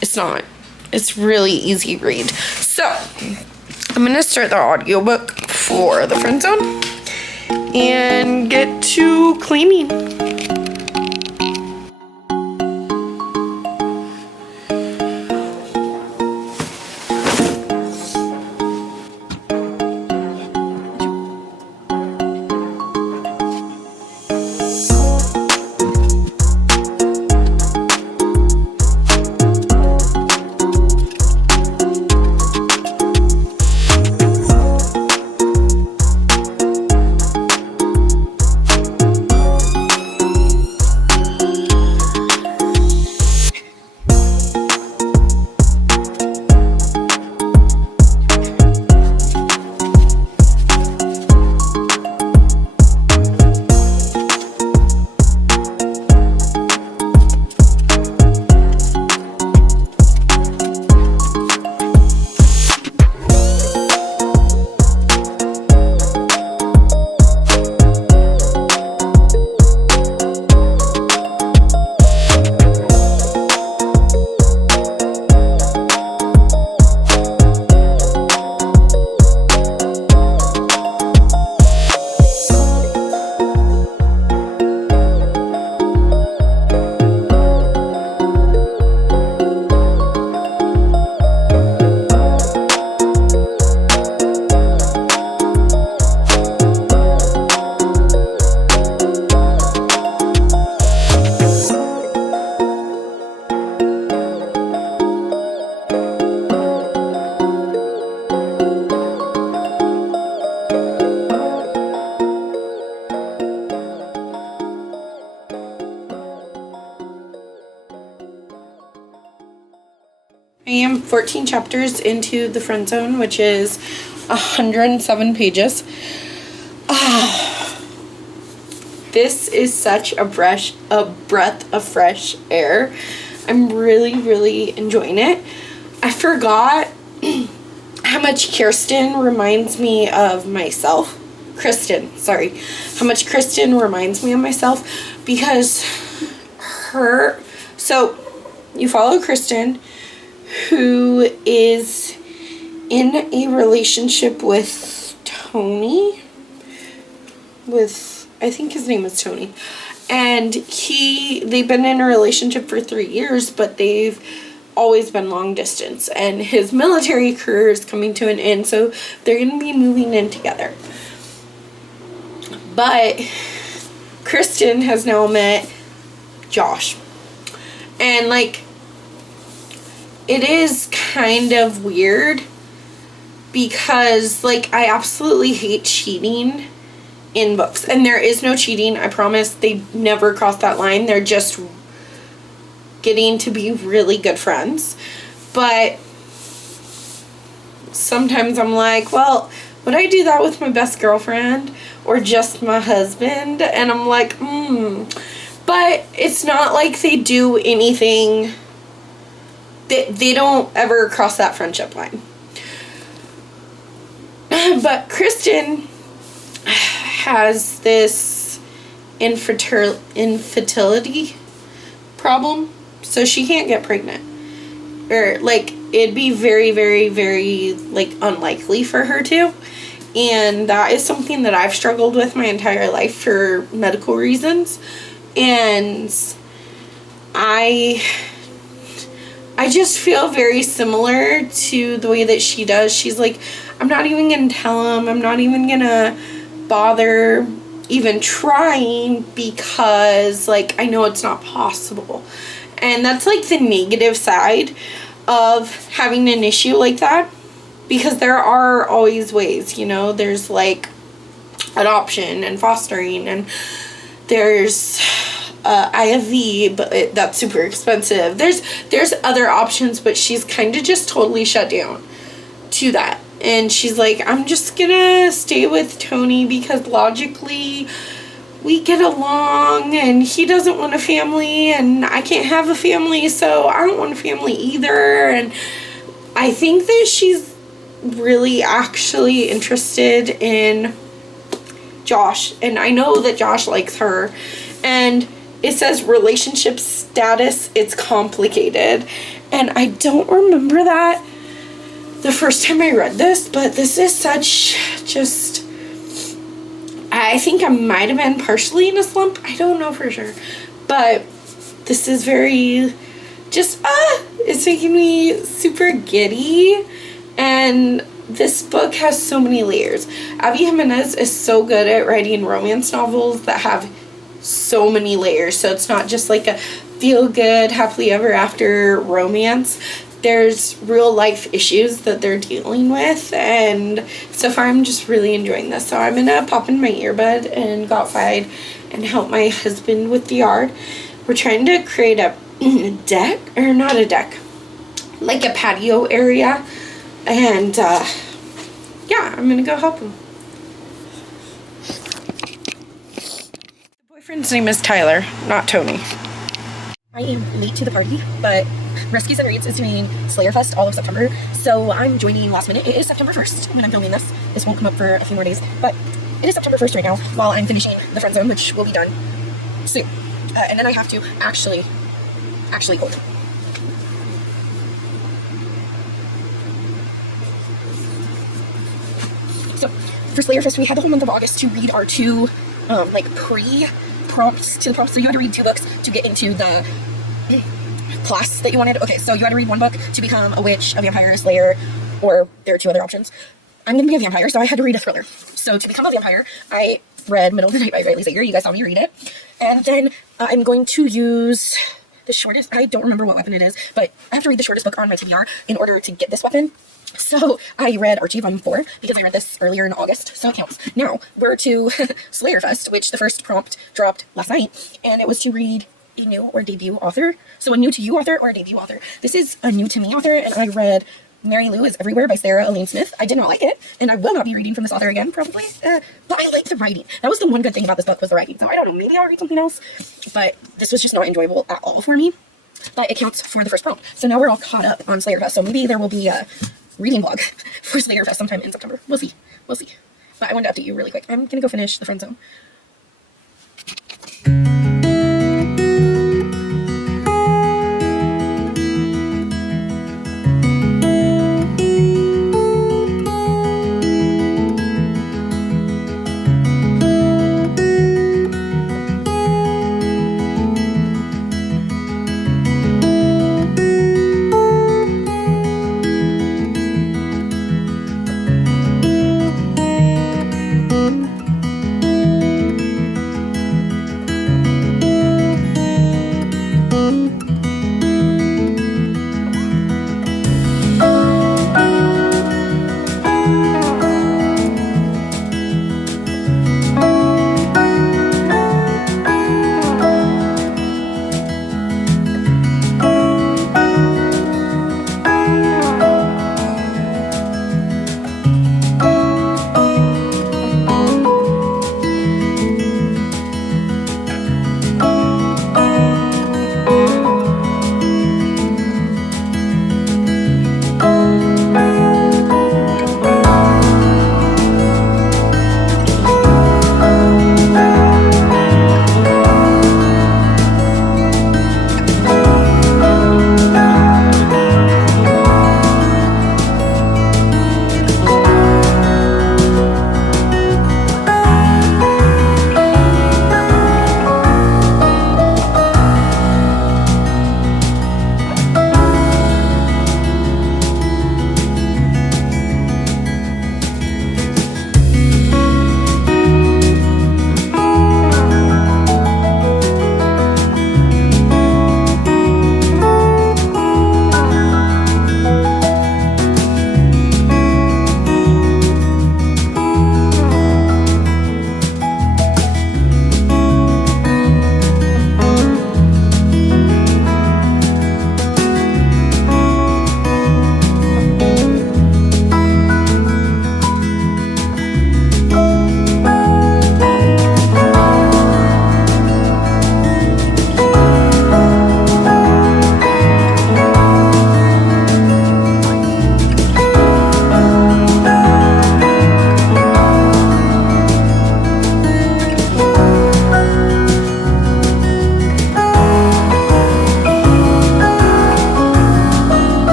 it's not. It's really easy read. So, I'm going to start the audiobook for The Friend Zone and get to cleaning. I am 14 chapters into The Friend Zone, which is 107 pages. This is such a breath of fresh air. I'm really, really enjoying it. I forgot how much Kirsten reminds me of myself. Kristen, sorry. How much Kristen reminds me of myself, because So you follow Kristen, who is in a relationship with Tony. I think his name is Tony. And they've been in a relationship for 3 years, but they've always been long distance. And his military career is coming to an end, so they're going to be moving in together. But Kristen has now met Josh. And, like, it is kind of weird because, like, I absolutely hate cheating in books. And there is no cheating, I promise. They never cross that line. They're just getting to be really good friends. But sometimes I'm like, well, would I do that with my best girlfriend or just my husband? And I'm like, But it's not like they do anything. They don't ever cross that friendship line. But Kristen has this infertility problem, so she can't get pregnant. Or, like, it'd be very, very, very, like, unlikely for her to. And that is something that I've struggled with my entire life for medical reasons. And I just feel very similar to the way that she does. She's like, I'm not even going to tell him. I'm not even going to bother even trying because, like, I know it's not possible. And that's, like, the negative side of having an issue like that. Because there are always ways, you know. There's, like, adoption and fostering, and there's IFV, but that's super expensive. There's other options, but she's kind of just totally shut down to that. And she's like, I'm just gonna stay with Tony because logically we get along and he doesn't want a family and I can't have a family, so I don't want a family either. And I think that she's really actually interested in Josh, and I know that Josh likes her. And it says relationship status, it's complicated, and I don't remember that the first time I read this, but this is such just, I think I might have been partially in a slump, I don't know for sure, but this is very just it's making me super giddy. And this book has so many layers. Abby Jimenez is so good at writing romance novels that have so many layers. So it's not just like a feel-good, happily ever after romance. There's real life issues that they're dealing with. And so far I'm just really enjoying this. So I'm going to pop in my earbud and go outside and help my husband with the yard. We're trying to create a deck, or not a deck, like a patio area. And, yeah, I'm gonna go help him. The boyfriend's name is Tyler, not Tony. I am late to the party, but Rescues and Reads is doing Slayer Fest all of September, so I'm joining last minute. It is September 1st when I'm filming this. This won't come up for a few more days, but it is September 1st right now while I'm finishing the friend zone, which will be done soon. And then I have to actually code. So, for Slayer Fest, we had the whole month of August to read our two, pre-prompts to the prompts. So you had to read 2 books to get into the class that you wanted. Okay, so you had to read 1 book to become a witch, a vampire, a slayer, or there are 2 other options. I'm going to be a vampire, so I had to read a thriller. So to become a vampire, I read Middle of the Night by Riley Sager. You guys saw me read it. And then I'm going to use the shortest, I don't remember what weapon it is, but I have to read the shortest book on my TBR in order to get this weapon. So I read Archie Volume 4 because I read this earlier in August, so it counts. Now, we're to Slayer Fest, which the first prompt dropped last night, and it was to read a new or debut author. So a new to you author or a debut author. This is a new to me author, and I read Mary Lou is Everywhere by Sarah Elaine Smith. I did not like it, and I will not be reading from this author again, probably, but I like the writing. That was the one good thing about this book, was the writing. So I don't know, maybe I'll read something else, but this was just not enjoyable at all for me, but it counts for the first prompt. So now we're all caught up on Slayer Fest, so maybe there will be a reading vlog for Slayer Fest sometime in September. We'll see. But I wanted to update you really quick. I'm gonna go finish the friend zone.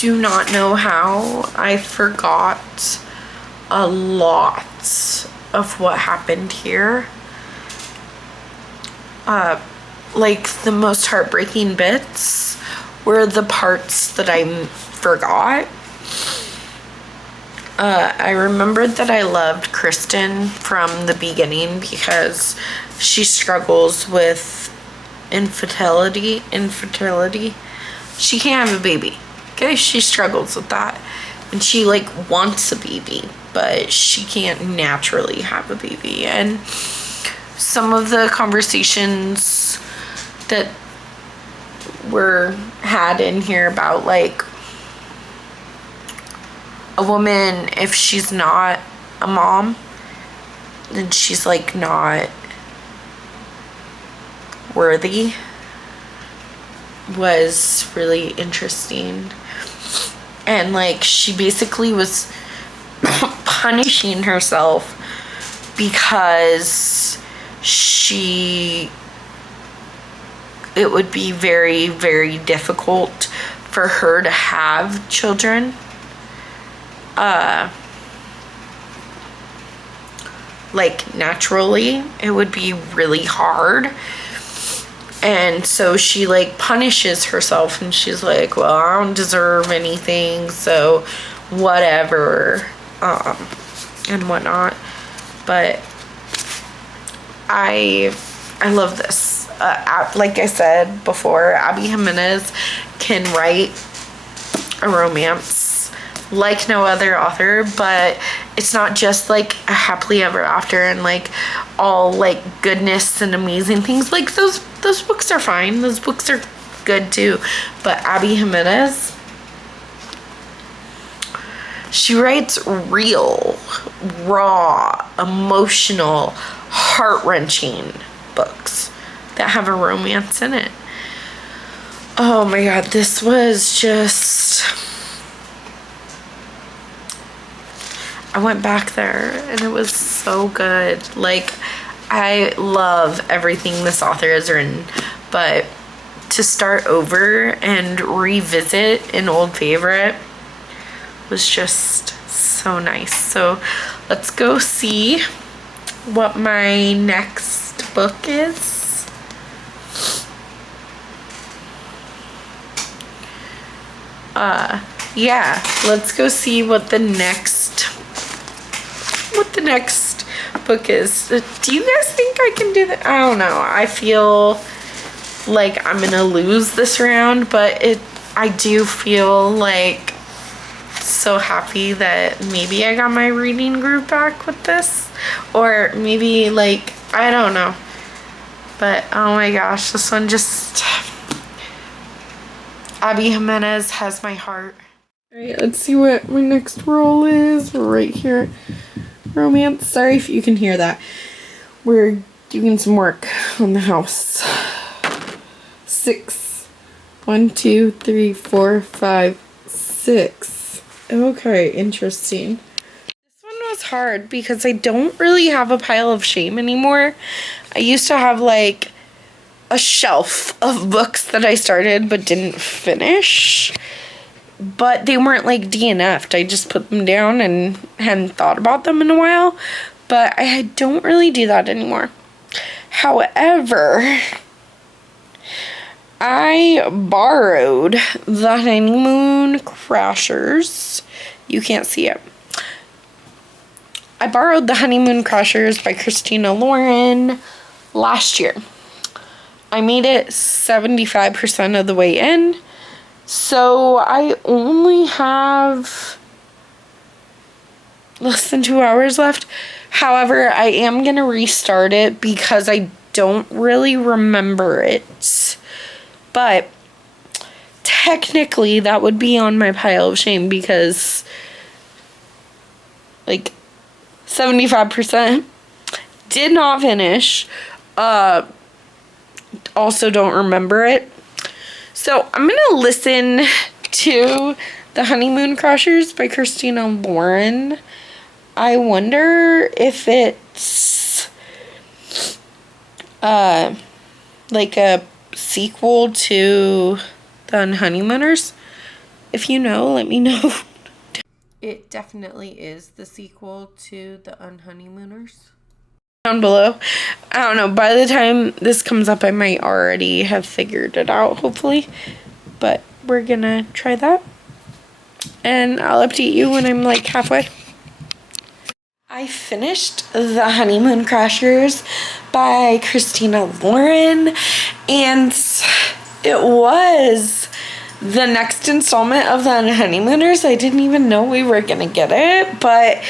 do not know how. I forgot a lot of what happened here. Like the most heartbreaking bits were the parts that I forgot. I remembered that I loved Kristen from the beginning because she struggles with infertility. She can't have a baby. Okay, she struggles with that. And she like wants a baby, but she can't naturally have a baby. And some of the conversations that were had in here about like a woman, if she's not a mom, then she's like not worthy, was really interesting. And like she basically was punishing herself because it would be very, very difficult for her to have children. Like naturally, it would be really hard. And so she like punishes herself and she's like, well, I don't deserve anything, so whatever, and whatnot. But I love this. Like I said before, Abby Jimenez can write a romance like no other author, but it's not just like a happily ever after and like all like goodness and amazing things. Like those books are fine. Those books are good too. But Abby Jimenez, she writes real, raw, emotional, heart-wrenching books that have a romance in it. Oh my god, this was just... I went back there and it was so good. Like, I love everything this author has written, but to start over and revisit an old favorite was just so nice. So let's go see what my next book is. Yeah, let's go see what the next book is. Do you guys think I can do that? I don't know. I feel like I'm gonna lose this round, but I do feel like so happy that maybe I got my reading group back with this, or maybe like I don't know. But oh my gosh, this one just... Abby Jimenez has my heart. Alright, let's see what my next roll is. We're right here. Romance. Sorry if you can hear that. We're doing some work on the house. 6. 1, 2, 3, 4, 5, 6. Okay, interesting. This one was hard because I don't really have a pile of shame anymore. I used to have like a shelf of books that I started but didn't finish. But they weren't like DNF'd. I just put them down and hadn't thought about them in a while. But I don't really do that anymore. However, I borrowed The Honeymoon Crashers. You can't see it. I borrowed The Honeymoon Crashers by Christina Lauren last year. I made it 75% of the way in. So I only have less than 2 hours left. However, I am going to restart it because I don't really remember it. But technically that would be on my pile of shame because like 75% did not finish. Also don't remember it. So I'm going to listen to The Honeymoon Crashers by Christina Lauren. I wonder if it's like a sequel to The Honeymooners. If you know, let me know. It definitely is the sequel to The Unhoneymooners. Down below. I don't know. By the time this comes up, I might already have figured it out, hopefully. But we're gonna try that. And I'll update you when I'm like halfway. I finished The Honeymoon Crashers by Christina Lauren, and it was the next installment of The Honeymooners. I didn't even know we were gonna get it, but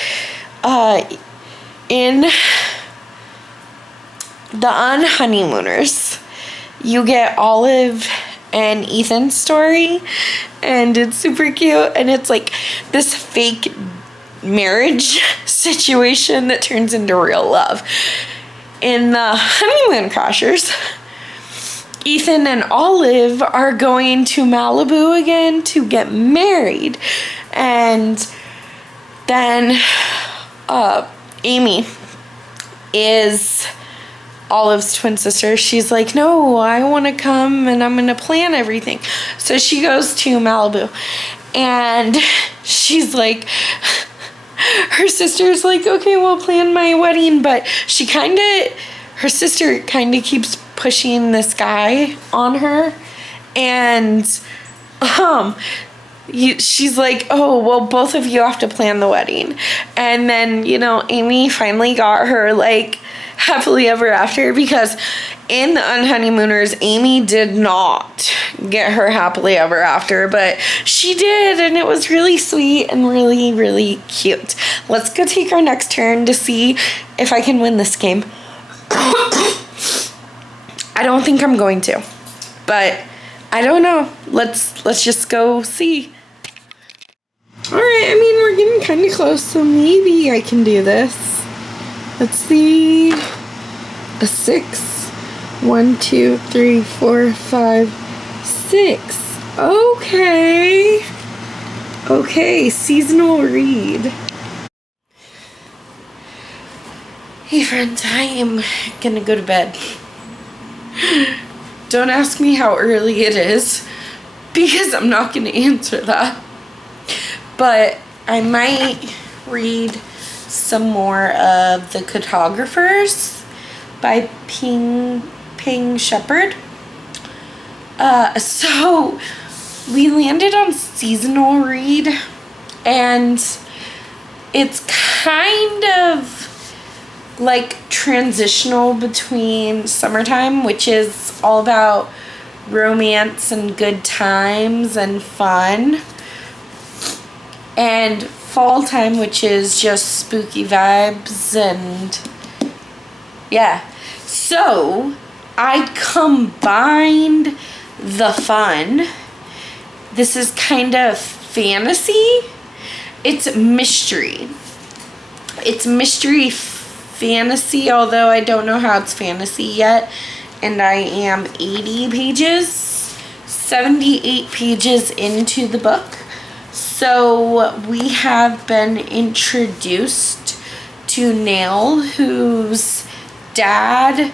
in The Unhoneymooners, you get Olive and Ethan's story, and it's super cute, and it's like this fake marriage situation that turns into real love. In The Honeymoon Crashers, Ethan and Olive are going to Malibu again to get married, and then Amy is Olive's twin sister. She's like, no, I want to come and I'm going to plan everything. So she goes to Malibu, and she's like, her sister's like, okay, we'll plan my wedding, but her sister kind of keeps pushing this guy on her, and she's like, oh, well, both of you have to plan the wedding. And then, Amy finally got her like happily ever after, because in The Unhoneymooners, Amy did not get her happily ever after, but she did, and it was really sweet and really, really cute. Let's go take our next turn to see if I can win this game. I don't think I'm going to, but I don't know. Let's just go see. Alright, I mean, we're getting kind of close, so maybe I can do this. Let's see. A 6. 1, 2, 3, 4, 5, 6. Okay. Okay, seasonal read. Hey friends, I am gonna go to bed. Don't ask me how early it is, because I'm not gonna answer that. But I might read some more of The Cartographers by Ping Shepherd. So we landed on seasonal read, and it's kind of like transitional between summertime, which is all about romance and good times and fun, and fall time, which is just spooky vibes, and yeah. So I combined the fun. This is kind of fantasy. It's mystery. It's mystery fantasy, although I don't know how it's fantasy yet. And I am 80 pages, 78 pages into the book. So we have been introduced to Nail, whose dad,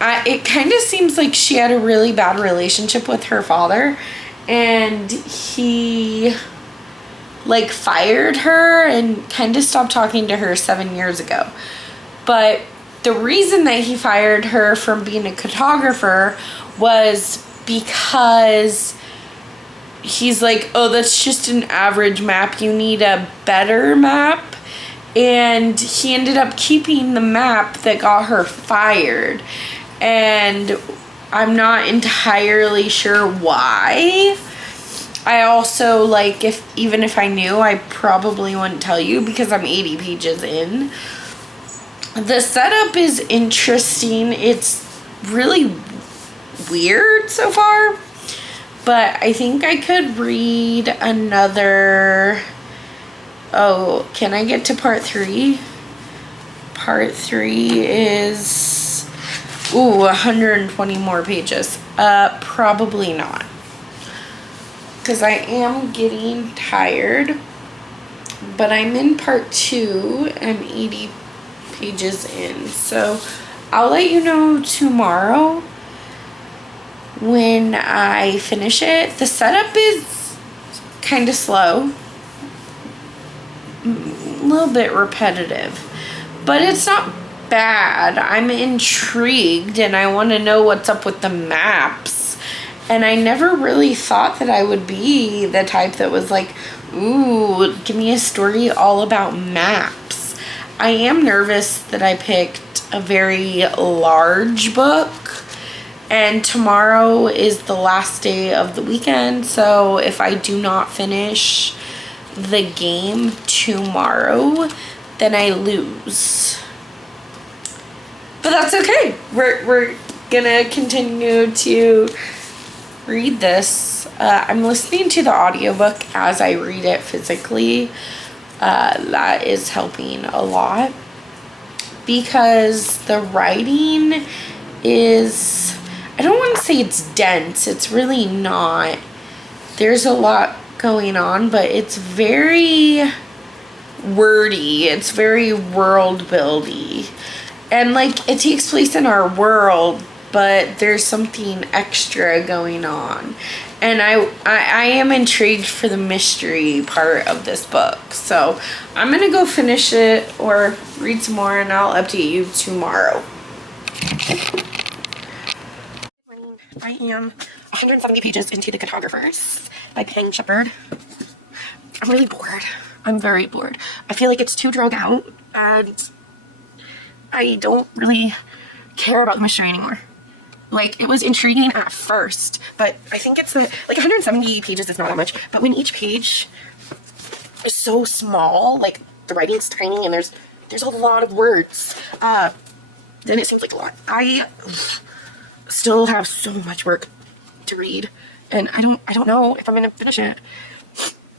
it kind of seems like she had a really bad relationship with her father, and he like fired her and kind of stopped talking to her 7 years ago. But the reason that he fired her from being a cartographer was because he's like, oh, that's just an average map, you need a better map. And he ended up keeping the map that got her fired, and I'm not entirely sure why. I also, like, even if I knew, I probably wouldn't tell you, because I'm 80 pages in. The setup is interesting. It's really weird so far, but I think I could read another. Oh, can I get to part 3? Part 3 is 120 more pages. Probably not, because I am getting tired. But I'm in part 2. I'm 80 pages in, so I'll let you know tomorrow when I finish it. The setup is kind of slow, a little bit repetitive, but it's not bad. I'm intrigued and I want to know what's up with the maps. And I never really thought that I would be the type that was like, ooh, give me a story all about maps. I am nervous that I picked a very large book, and tomorrow is the last day of the weekend, so if I do not finish the game tomorrow, then I lose. But that's okay. We're gonna continue to read this. I'm listening to the audiobook as I read it physically. That is helping a lot because the writing is, I don't want to say it's dense. It's really not. There's a lot going on, but it's very wordy. It's very world buildy. And like it takes place in our world, but there's something extra going on. And I am intrigued for the mystery part of this book. So I'm gonna go finish it or read some more and I'll update you tomorrow. I am 170 pages into The Cartographers by Peng Shepherd. I'm really bored. I'm very bored. I feel like it's too drug out and I don't really care about the mystery anymore. Like, it was intriguing at first, but I think it's like 170 pages is not that much, but when each page is so small, like the writing's tiny and there's a lot of words, then it seems like a lot. I still have so much work to read, and I don't know if I'm gonna finish it.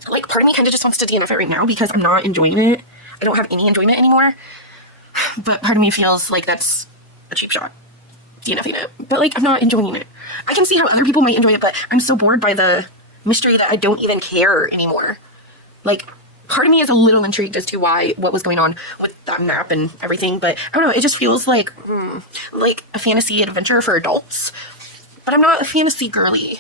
Like, part of me kind of just wants to DNF it right now because I'm not enjoying it. I don't have any enjoyment anymore, but part of me feels like that's a cheap shot, DNFing it. But like, I'm not enjoying it. I can see how other people might enjoy it, but I'm so bored by the mystery that I don't even care anymore. Like, part of me is a little intrigued as to what was going on with that map and everything, but I don't know, it just feels like a fantasy adventure for adults. But I'm not a fantasy girly.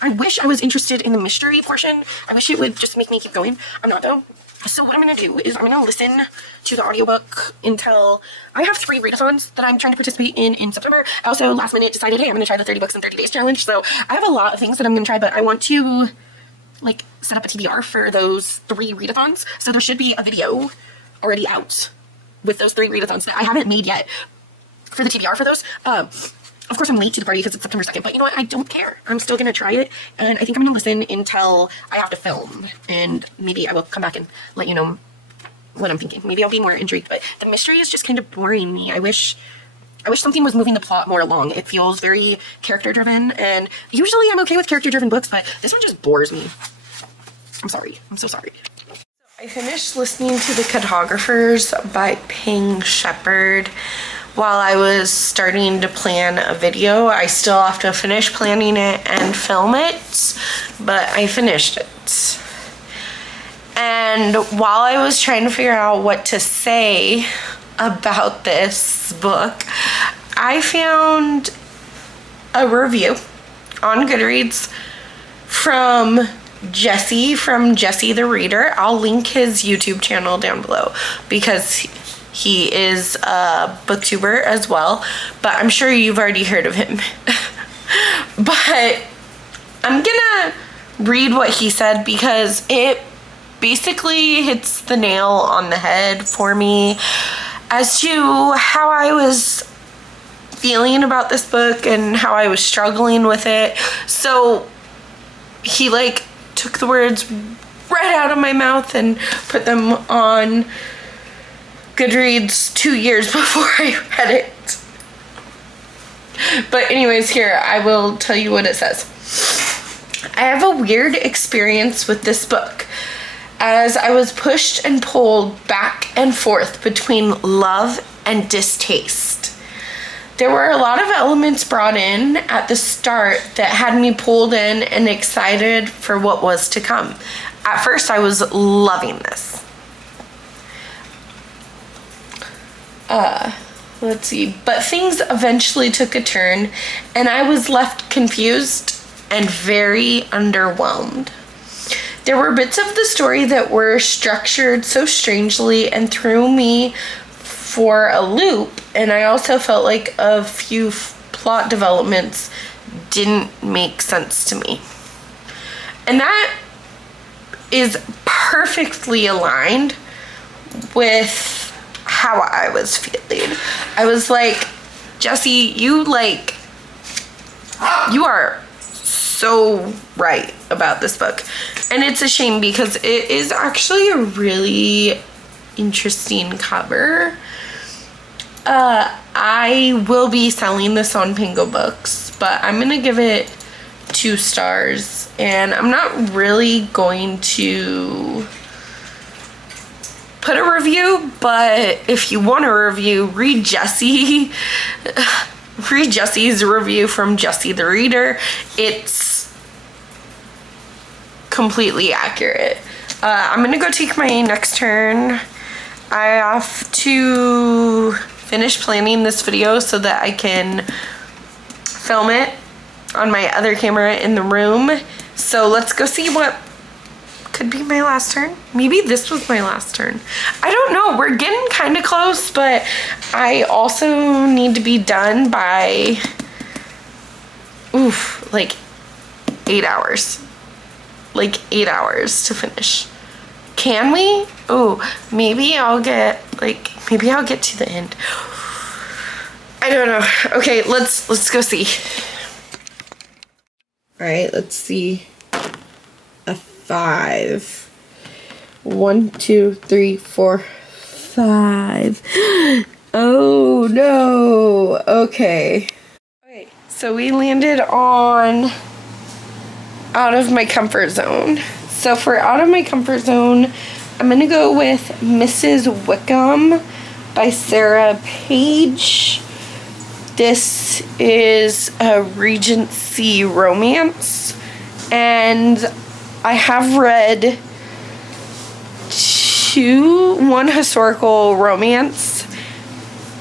I wish I was interested in the mystery portion. I wish it would just make me keep going. I'm not though. So what I'm going to do is I'm going to listen to the audiobook until I have 3 readathons that I'm trying to participate in September. I also last minute decided, hey, I'm going to try the 30 books in 30 days challenge. So I have a lot of things that I'm going to try, but I want to like set up a TBR for those 3 readathons. So there should be a video already out with those 3 readathons that I haven't made yet for the TBR for those. Of course, I'm late to the party because it's September 2nd, but you know what? I don't care. I'm still going to try it, and I think I'm going to listen until I have to film, and maybe I will come back and let you know what I'm thinking. Maybe I'll be more intrigued, but the mystery is just kind of boring me. I wish something was moving the plot more along. It feels very character-driven, and usually I'm okay with character-driven books, but this one just bores me. I'm sorry. I'm so sorry. I finished listening to The Cartographers by Peng Shepherd. While I was starting to plan a video, I still have to finish planning it and film it, but I finished it. And while I was trying to figure out what to say about this book, I found a review on Goodreads from Jesse the Reader. I'll link his YouTube channel down below because he is a booktuber as well, but I'm sure you've already heard of him. But I'm gonna read what he said because it basically hits the nail on the head for me as to how I was feeling about this book and how I was struggling with it. So he like took the words right out of my mouth and put them on Goodreads 2 years before I read it. But anyways, here, I will tell you what it says. I have a weird experience with this book, as I was pushed and pulled back and forth between love and distaste. There were a lot of elements brought in at the start that had me pulled in and excited for what was to come. At first, I was loving this. Let's see. But things eventually took a turn, and I was left confused and very underwhelmed. there were bits of the story that were structured so strangely and threw me for a loop, and I also felt like a few plot developments didn't make sense to me. And that is perfectly aligned with how I was feeling. I was like, Jesse, you are so right about this book. And it's a shame because it is actually a really interesting cover. I will be selling this on Pingo Books, but I'm gonna give it 2 stars, and I'm not really going to put a review, but if you want a review, read Jesse's review from Jesse the Reader. It's completely accurate. I'm gonna go take my next turn. I have to finish planning this video so that I can film it on my other camera in the room. So let's go see what could be my last turn. Maybe this was my last turn. I don't know. We're getting kind of close, but I also need to be done by, like 8 hours. Like 8 hours to finish. Can we? Oh, maybe I'll get to the end. I don't know. Okay, let's go see. All right, let's see. A 5. 1, 2, 3, 4, 5. Oh no. Okay. Okay, so we landed on Out of My Comfort Zone. So for Out of My Comfort Zone, I'm gonna go with Mrs. Wickham by Sarah Page. This is a Regency romance, and I have read one historical romance.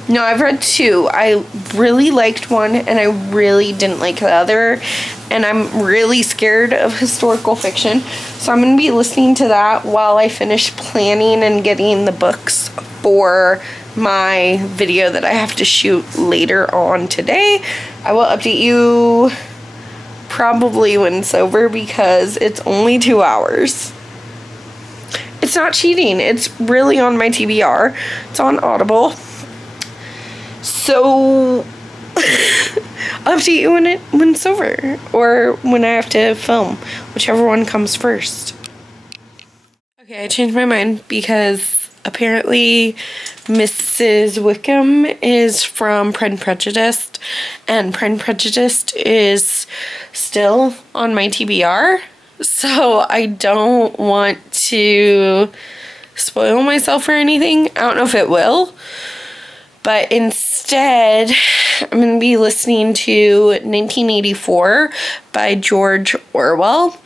No, I've read 2. I really liked one, and I really didn't like the other, and I'm really scared of historical fiction, so I'm going to be listening to that while I finish planning and getting the books for my video that I have to shoot later on today. I will update you probably when it's over because it's only 2 hours. It's not cheating. It's really on my TBR. It's on Audible. So I'll update you when it's over, or when I have to film, whichever one comes first. Okay, I changed my mind because apparently Mrs. Wickham is from Pride and Prejudice, and Pride and Prejudice is still on my TBR, so I don't want to spoil myself or anything. I don't know if it will, but instead I'm going to be listening to 1984 by George Orwell.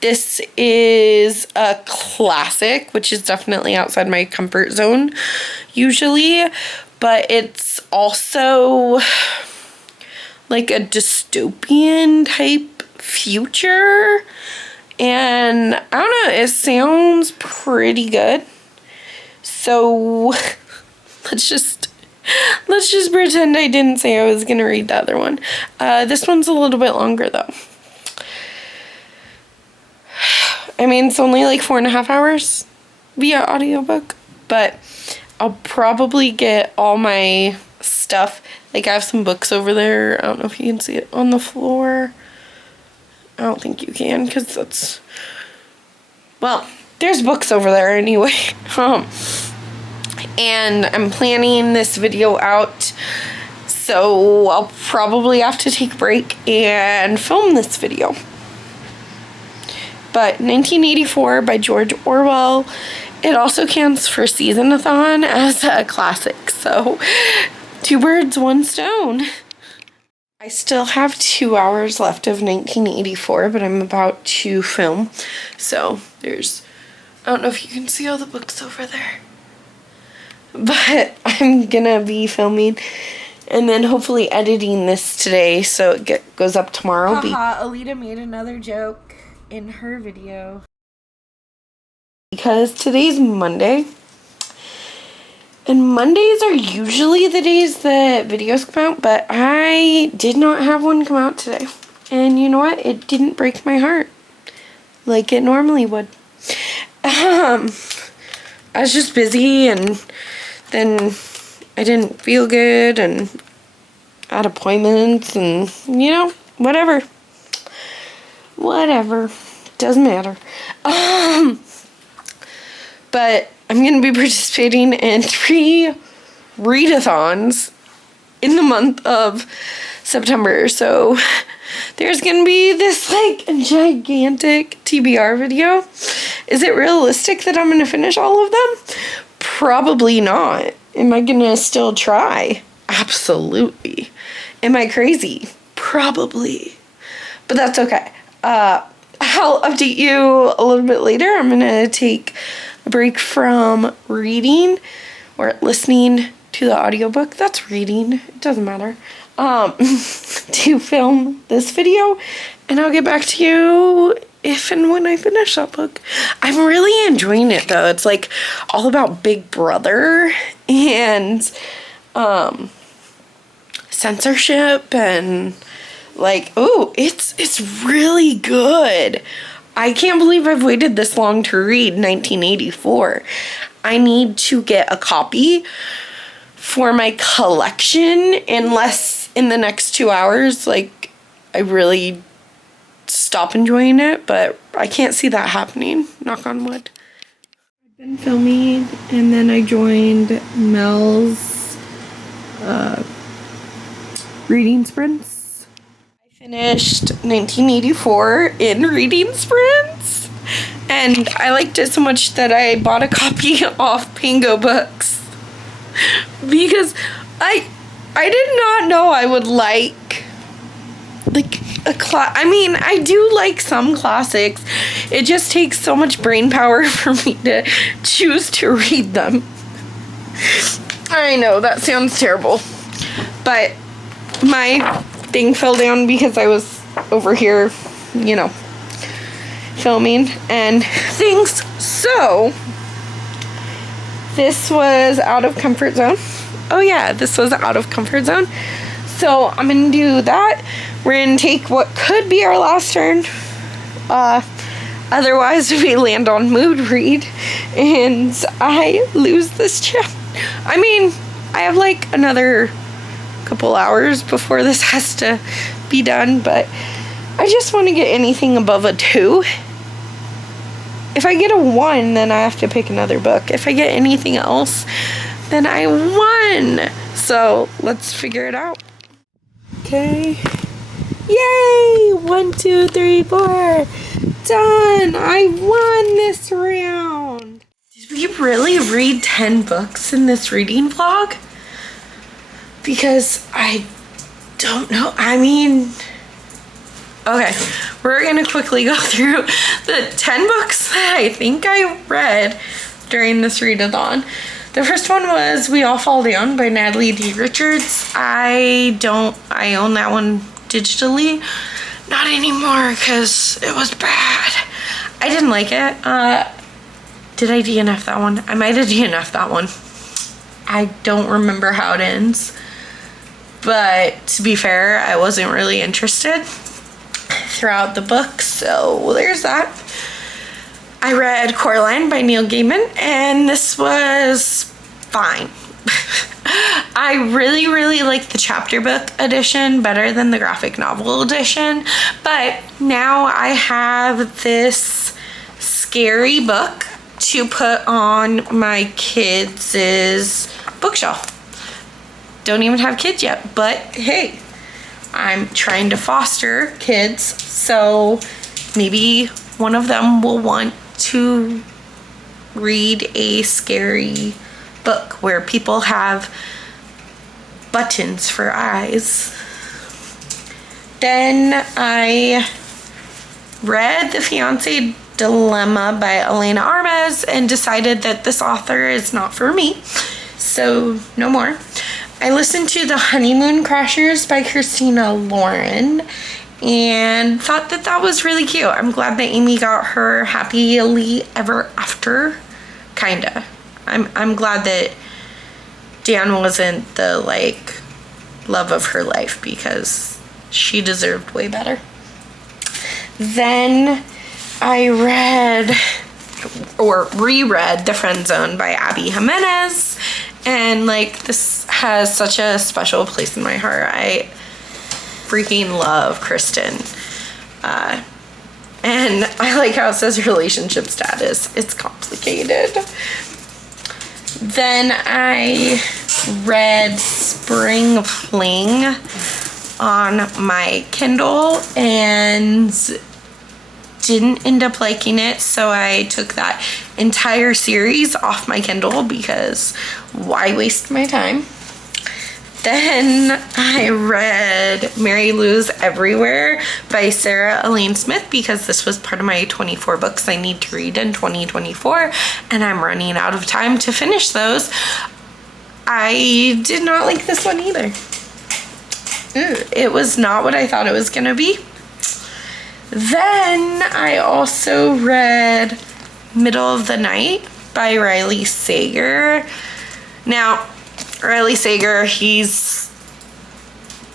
This is a classic, which is definitely outside my comfort zone usually, but it's also like a dystopian type future, and I don't know, it sounds pretty good. So let's just pretend I didn't say I was gonna read the other one. This one's a little bit longer though. I mean, it's only like 4.5 hours via audiobook, but I'll probably get all my stuff. Like, I have some books over there. I don't know if you can see it on the floor. I don't think you can, because that's, well, there's books over there anyway. And I'm planning this video out, so I'll probably have to take a break and film this video. But 1984 by George Orwell, it also counts for Season-a-thon as a classic. So 2 birds, 1 stone. I still have 2 hours left of 1984, but I'm about to film. So there's, I don't know if you can see all the books over there, but I'm gonna be filming and then hopefully editing this today so it goes up tomorrow. Haha, Alita made another joke. in her video. Because today's Monday. And Mondays are usually the days that videos come out, but I did not have one come out today. And you know what? It didn't break my heart like it normally would. I was just busy, and then I didn't feel good and had appointments, and you know, whatever. Doesn't matter. But I'm going to be participating in 3 readathons in the month of September. So there's going to be this like gigantic TBR video. Is it realistic that I'm going to finish all of them? Probably not. Am I going to still try? Absolutely. Am I crazy? Probably. But that's okay. I'll update you a little bit later. I'm going to take a break from reading or listening to the audiobook. That's reading. It doesn't matter. To film this video, and I'll get back to you if and when I finish that book. I'm really enjoying it though. It's like all about Big Brother and censorship and like, oh, it's really good. I can't believe I've waited this long to read 1984. I need to get a copy for my collection unless in the next 2 hours, like, I really stop enjoying it, but I can't see that happening, knock on wood. I've been filming, and then I joined Mel's reading sprints. I finished 1984 in reading sprints, and I liked it so much that I bought a copy off Pango Books because I did not know I would like a class. I mean, I do like some classics. It just takes so much brain power for me to choose to read them. I know, that sounds terrible. But my thing fell down because I was over here, you know, filming and things. So, this was out of comfort zone. Oh yeah, this was out of comfort zone. So I'm gonna do that. We're gonna take what could be our last turn. Otherwise we land on mood read and I lose this chapter. I mean, I have like another couple hours before this has to be done, but I just want to get anything above a 2. If I get a 1, then I have to pick another book. If I get anything else, then I won. So let's figure it out. Okay. Yay! 1, 2, 3, 4. Done! I won this round. Did we really read 10 books in this reading vlog? Because I don't know. I mean, okay, we're gonna quickly go through the 10 books that I think I read during this readathon. The first one was We All Fall Down by Natalie D. Richards. I own that one digitally. Not anymore because it was bad. I didn't like it. Did I DNF that one? I might have DNF'd that one. I don't remember how it ends. But to be fair, I wasn't really interested throughout the book, so there's that. I read Coraline by Neil Gaiman, and this was fine. I really, really like the chapter book edition better than the graphic novel edition, but now I have this scary book to put on my kids' bookshelf. Don't even have kids yet, but hey, I'm trying to foster kids, so maybe one of them will want to read a scary book where people have buttons for eyes. Then I read The Fiancé Dilemma by Elena Armas and decided that this author is not for me, so no more. I listened to The Honeymoon Crashers by Christina Lauren, and thought that that was really cute. I'm glad that Amy got her happily ever after, kinda. I'm glad that Dan wasn't the like love of her life, because she deserved way better. Then I read or reread The Friend Zone by Abby Jimenez, and like this has such a special place in my heart. I freaking love Kristen, and I like how it says relationship status. It's complicated. Then I read Spring Fling on my Kindle and didn't end up liking it, so I took that entire series off my Kindle because why waste my time? Then I read Mary Lou's Everywhere by Sarah Elaine Smith because this was part of my 24 books I need to read in 2024, and I'm running out of time to finish those. I did not like this one either. It was not what I thought it was gonna be. Then I also read Middle of the Night by Riley Sager. Now, Riley Sager, he's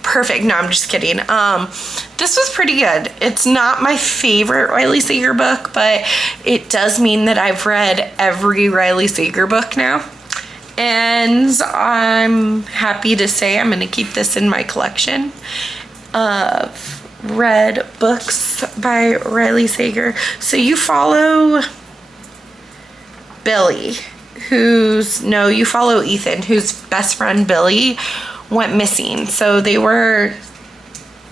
perfect. No, I'm just kidding. This was pretty good. It's not my favorite Riley Sager book, but it does mean that I've read every Riley Sager book now. And I'm happy to say I'm going to keep this in my collection of read books by Riley Sager. So you follow Billy, you follow Ethan, whose best friend Billy went missing. So they were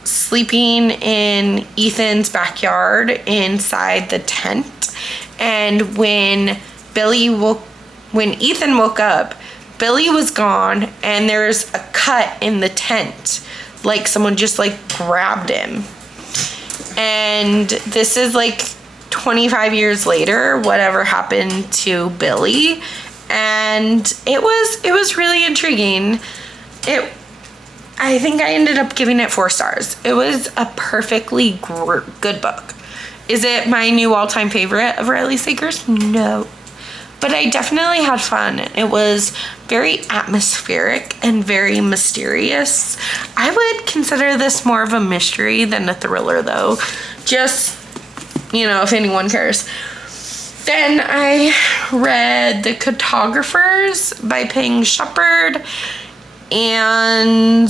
sleeping in Ethan's backyard inside the tent, and when Ethan woke up, Billy was gone, and there's a cut in the tent, like someone just like grabbed him. And this is like 25 years later, whatever happened to Billy, and it was really intriguing. I think I ended up giving it 4 stars. It was a perfectly good book. Is it my new all-time favorite of Riley Sager's? No. But I definitely had fun. It was very atmospheric and very mysterious. I would consider this more of a mystery than a thriller, though. Just, if anyone cares. Then I read The Cartographers by Peng Shepherd, and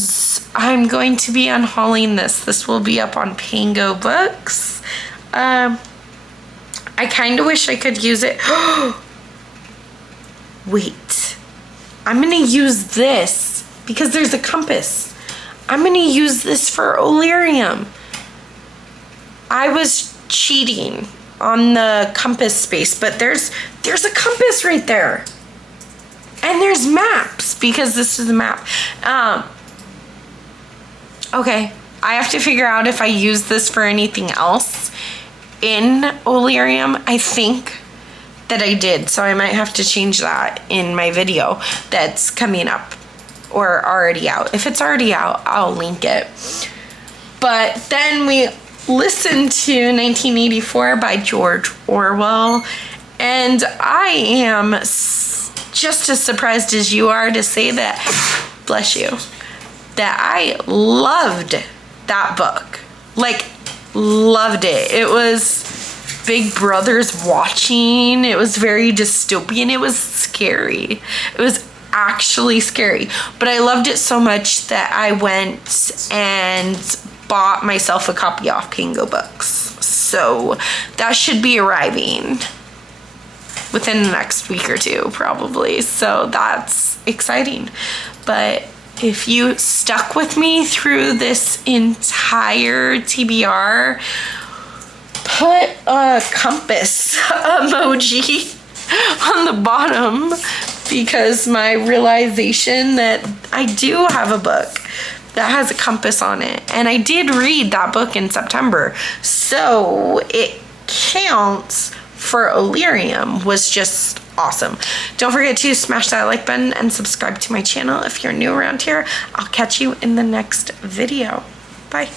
I'm going to be unhauling this. This will be up on Pango Books. I kind of wish I could use it. Wait, I'm gonna use this because there's a compass. I'm gonna use this for Olerium. I was cheating on the compass space, but there's a compass right there. And there's maps because this is a map. Okay, I have to figure out if I use this for anything else in Olerium. I think that I did, so I might have to change that in my video that's coming up or already out. If it's already out, I'll link it. But then we listened to 1984 by George Orwell, and I am just as surprised as you are to say that, bless you, that I loved that book. Like, loved it. It was Big Brother's watching. It was very dystopian. It was scary. It was actually scary. But I loved it so much that I went and bought myself a copy off Pango Books. So that should be arriving within the next week or two, probably. So that's exciting. But if you stuck with me through this entire TBR, put a compass emoji on the bottom, because my realization that I do have a book that has a compass on it, and I did read that book in September, so it counts for Olerium, was just awesome. Don't forget to smash that like button and subscribe to my channel if you're new around here. I'll catch you in the next video. Bye.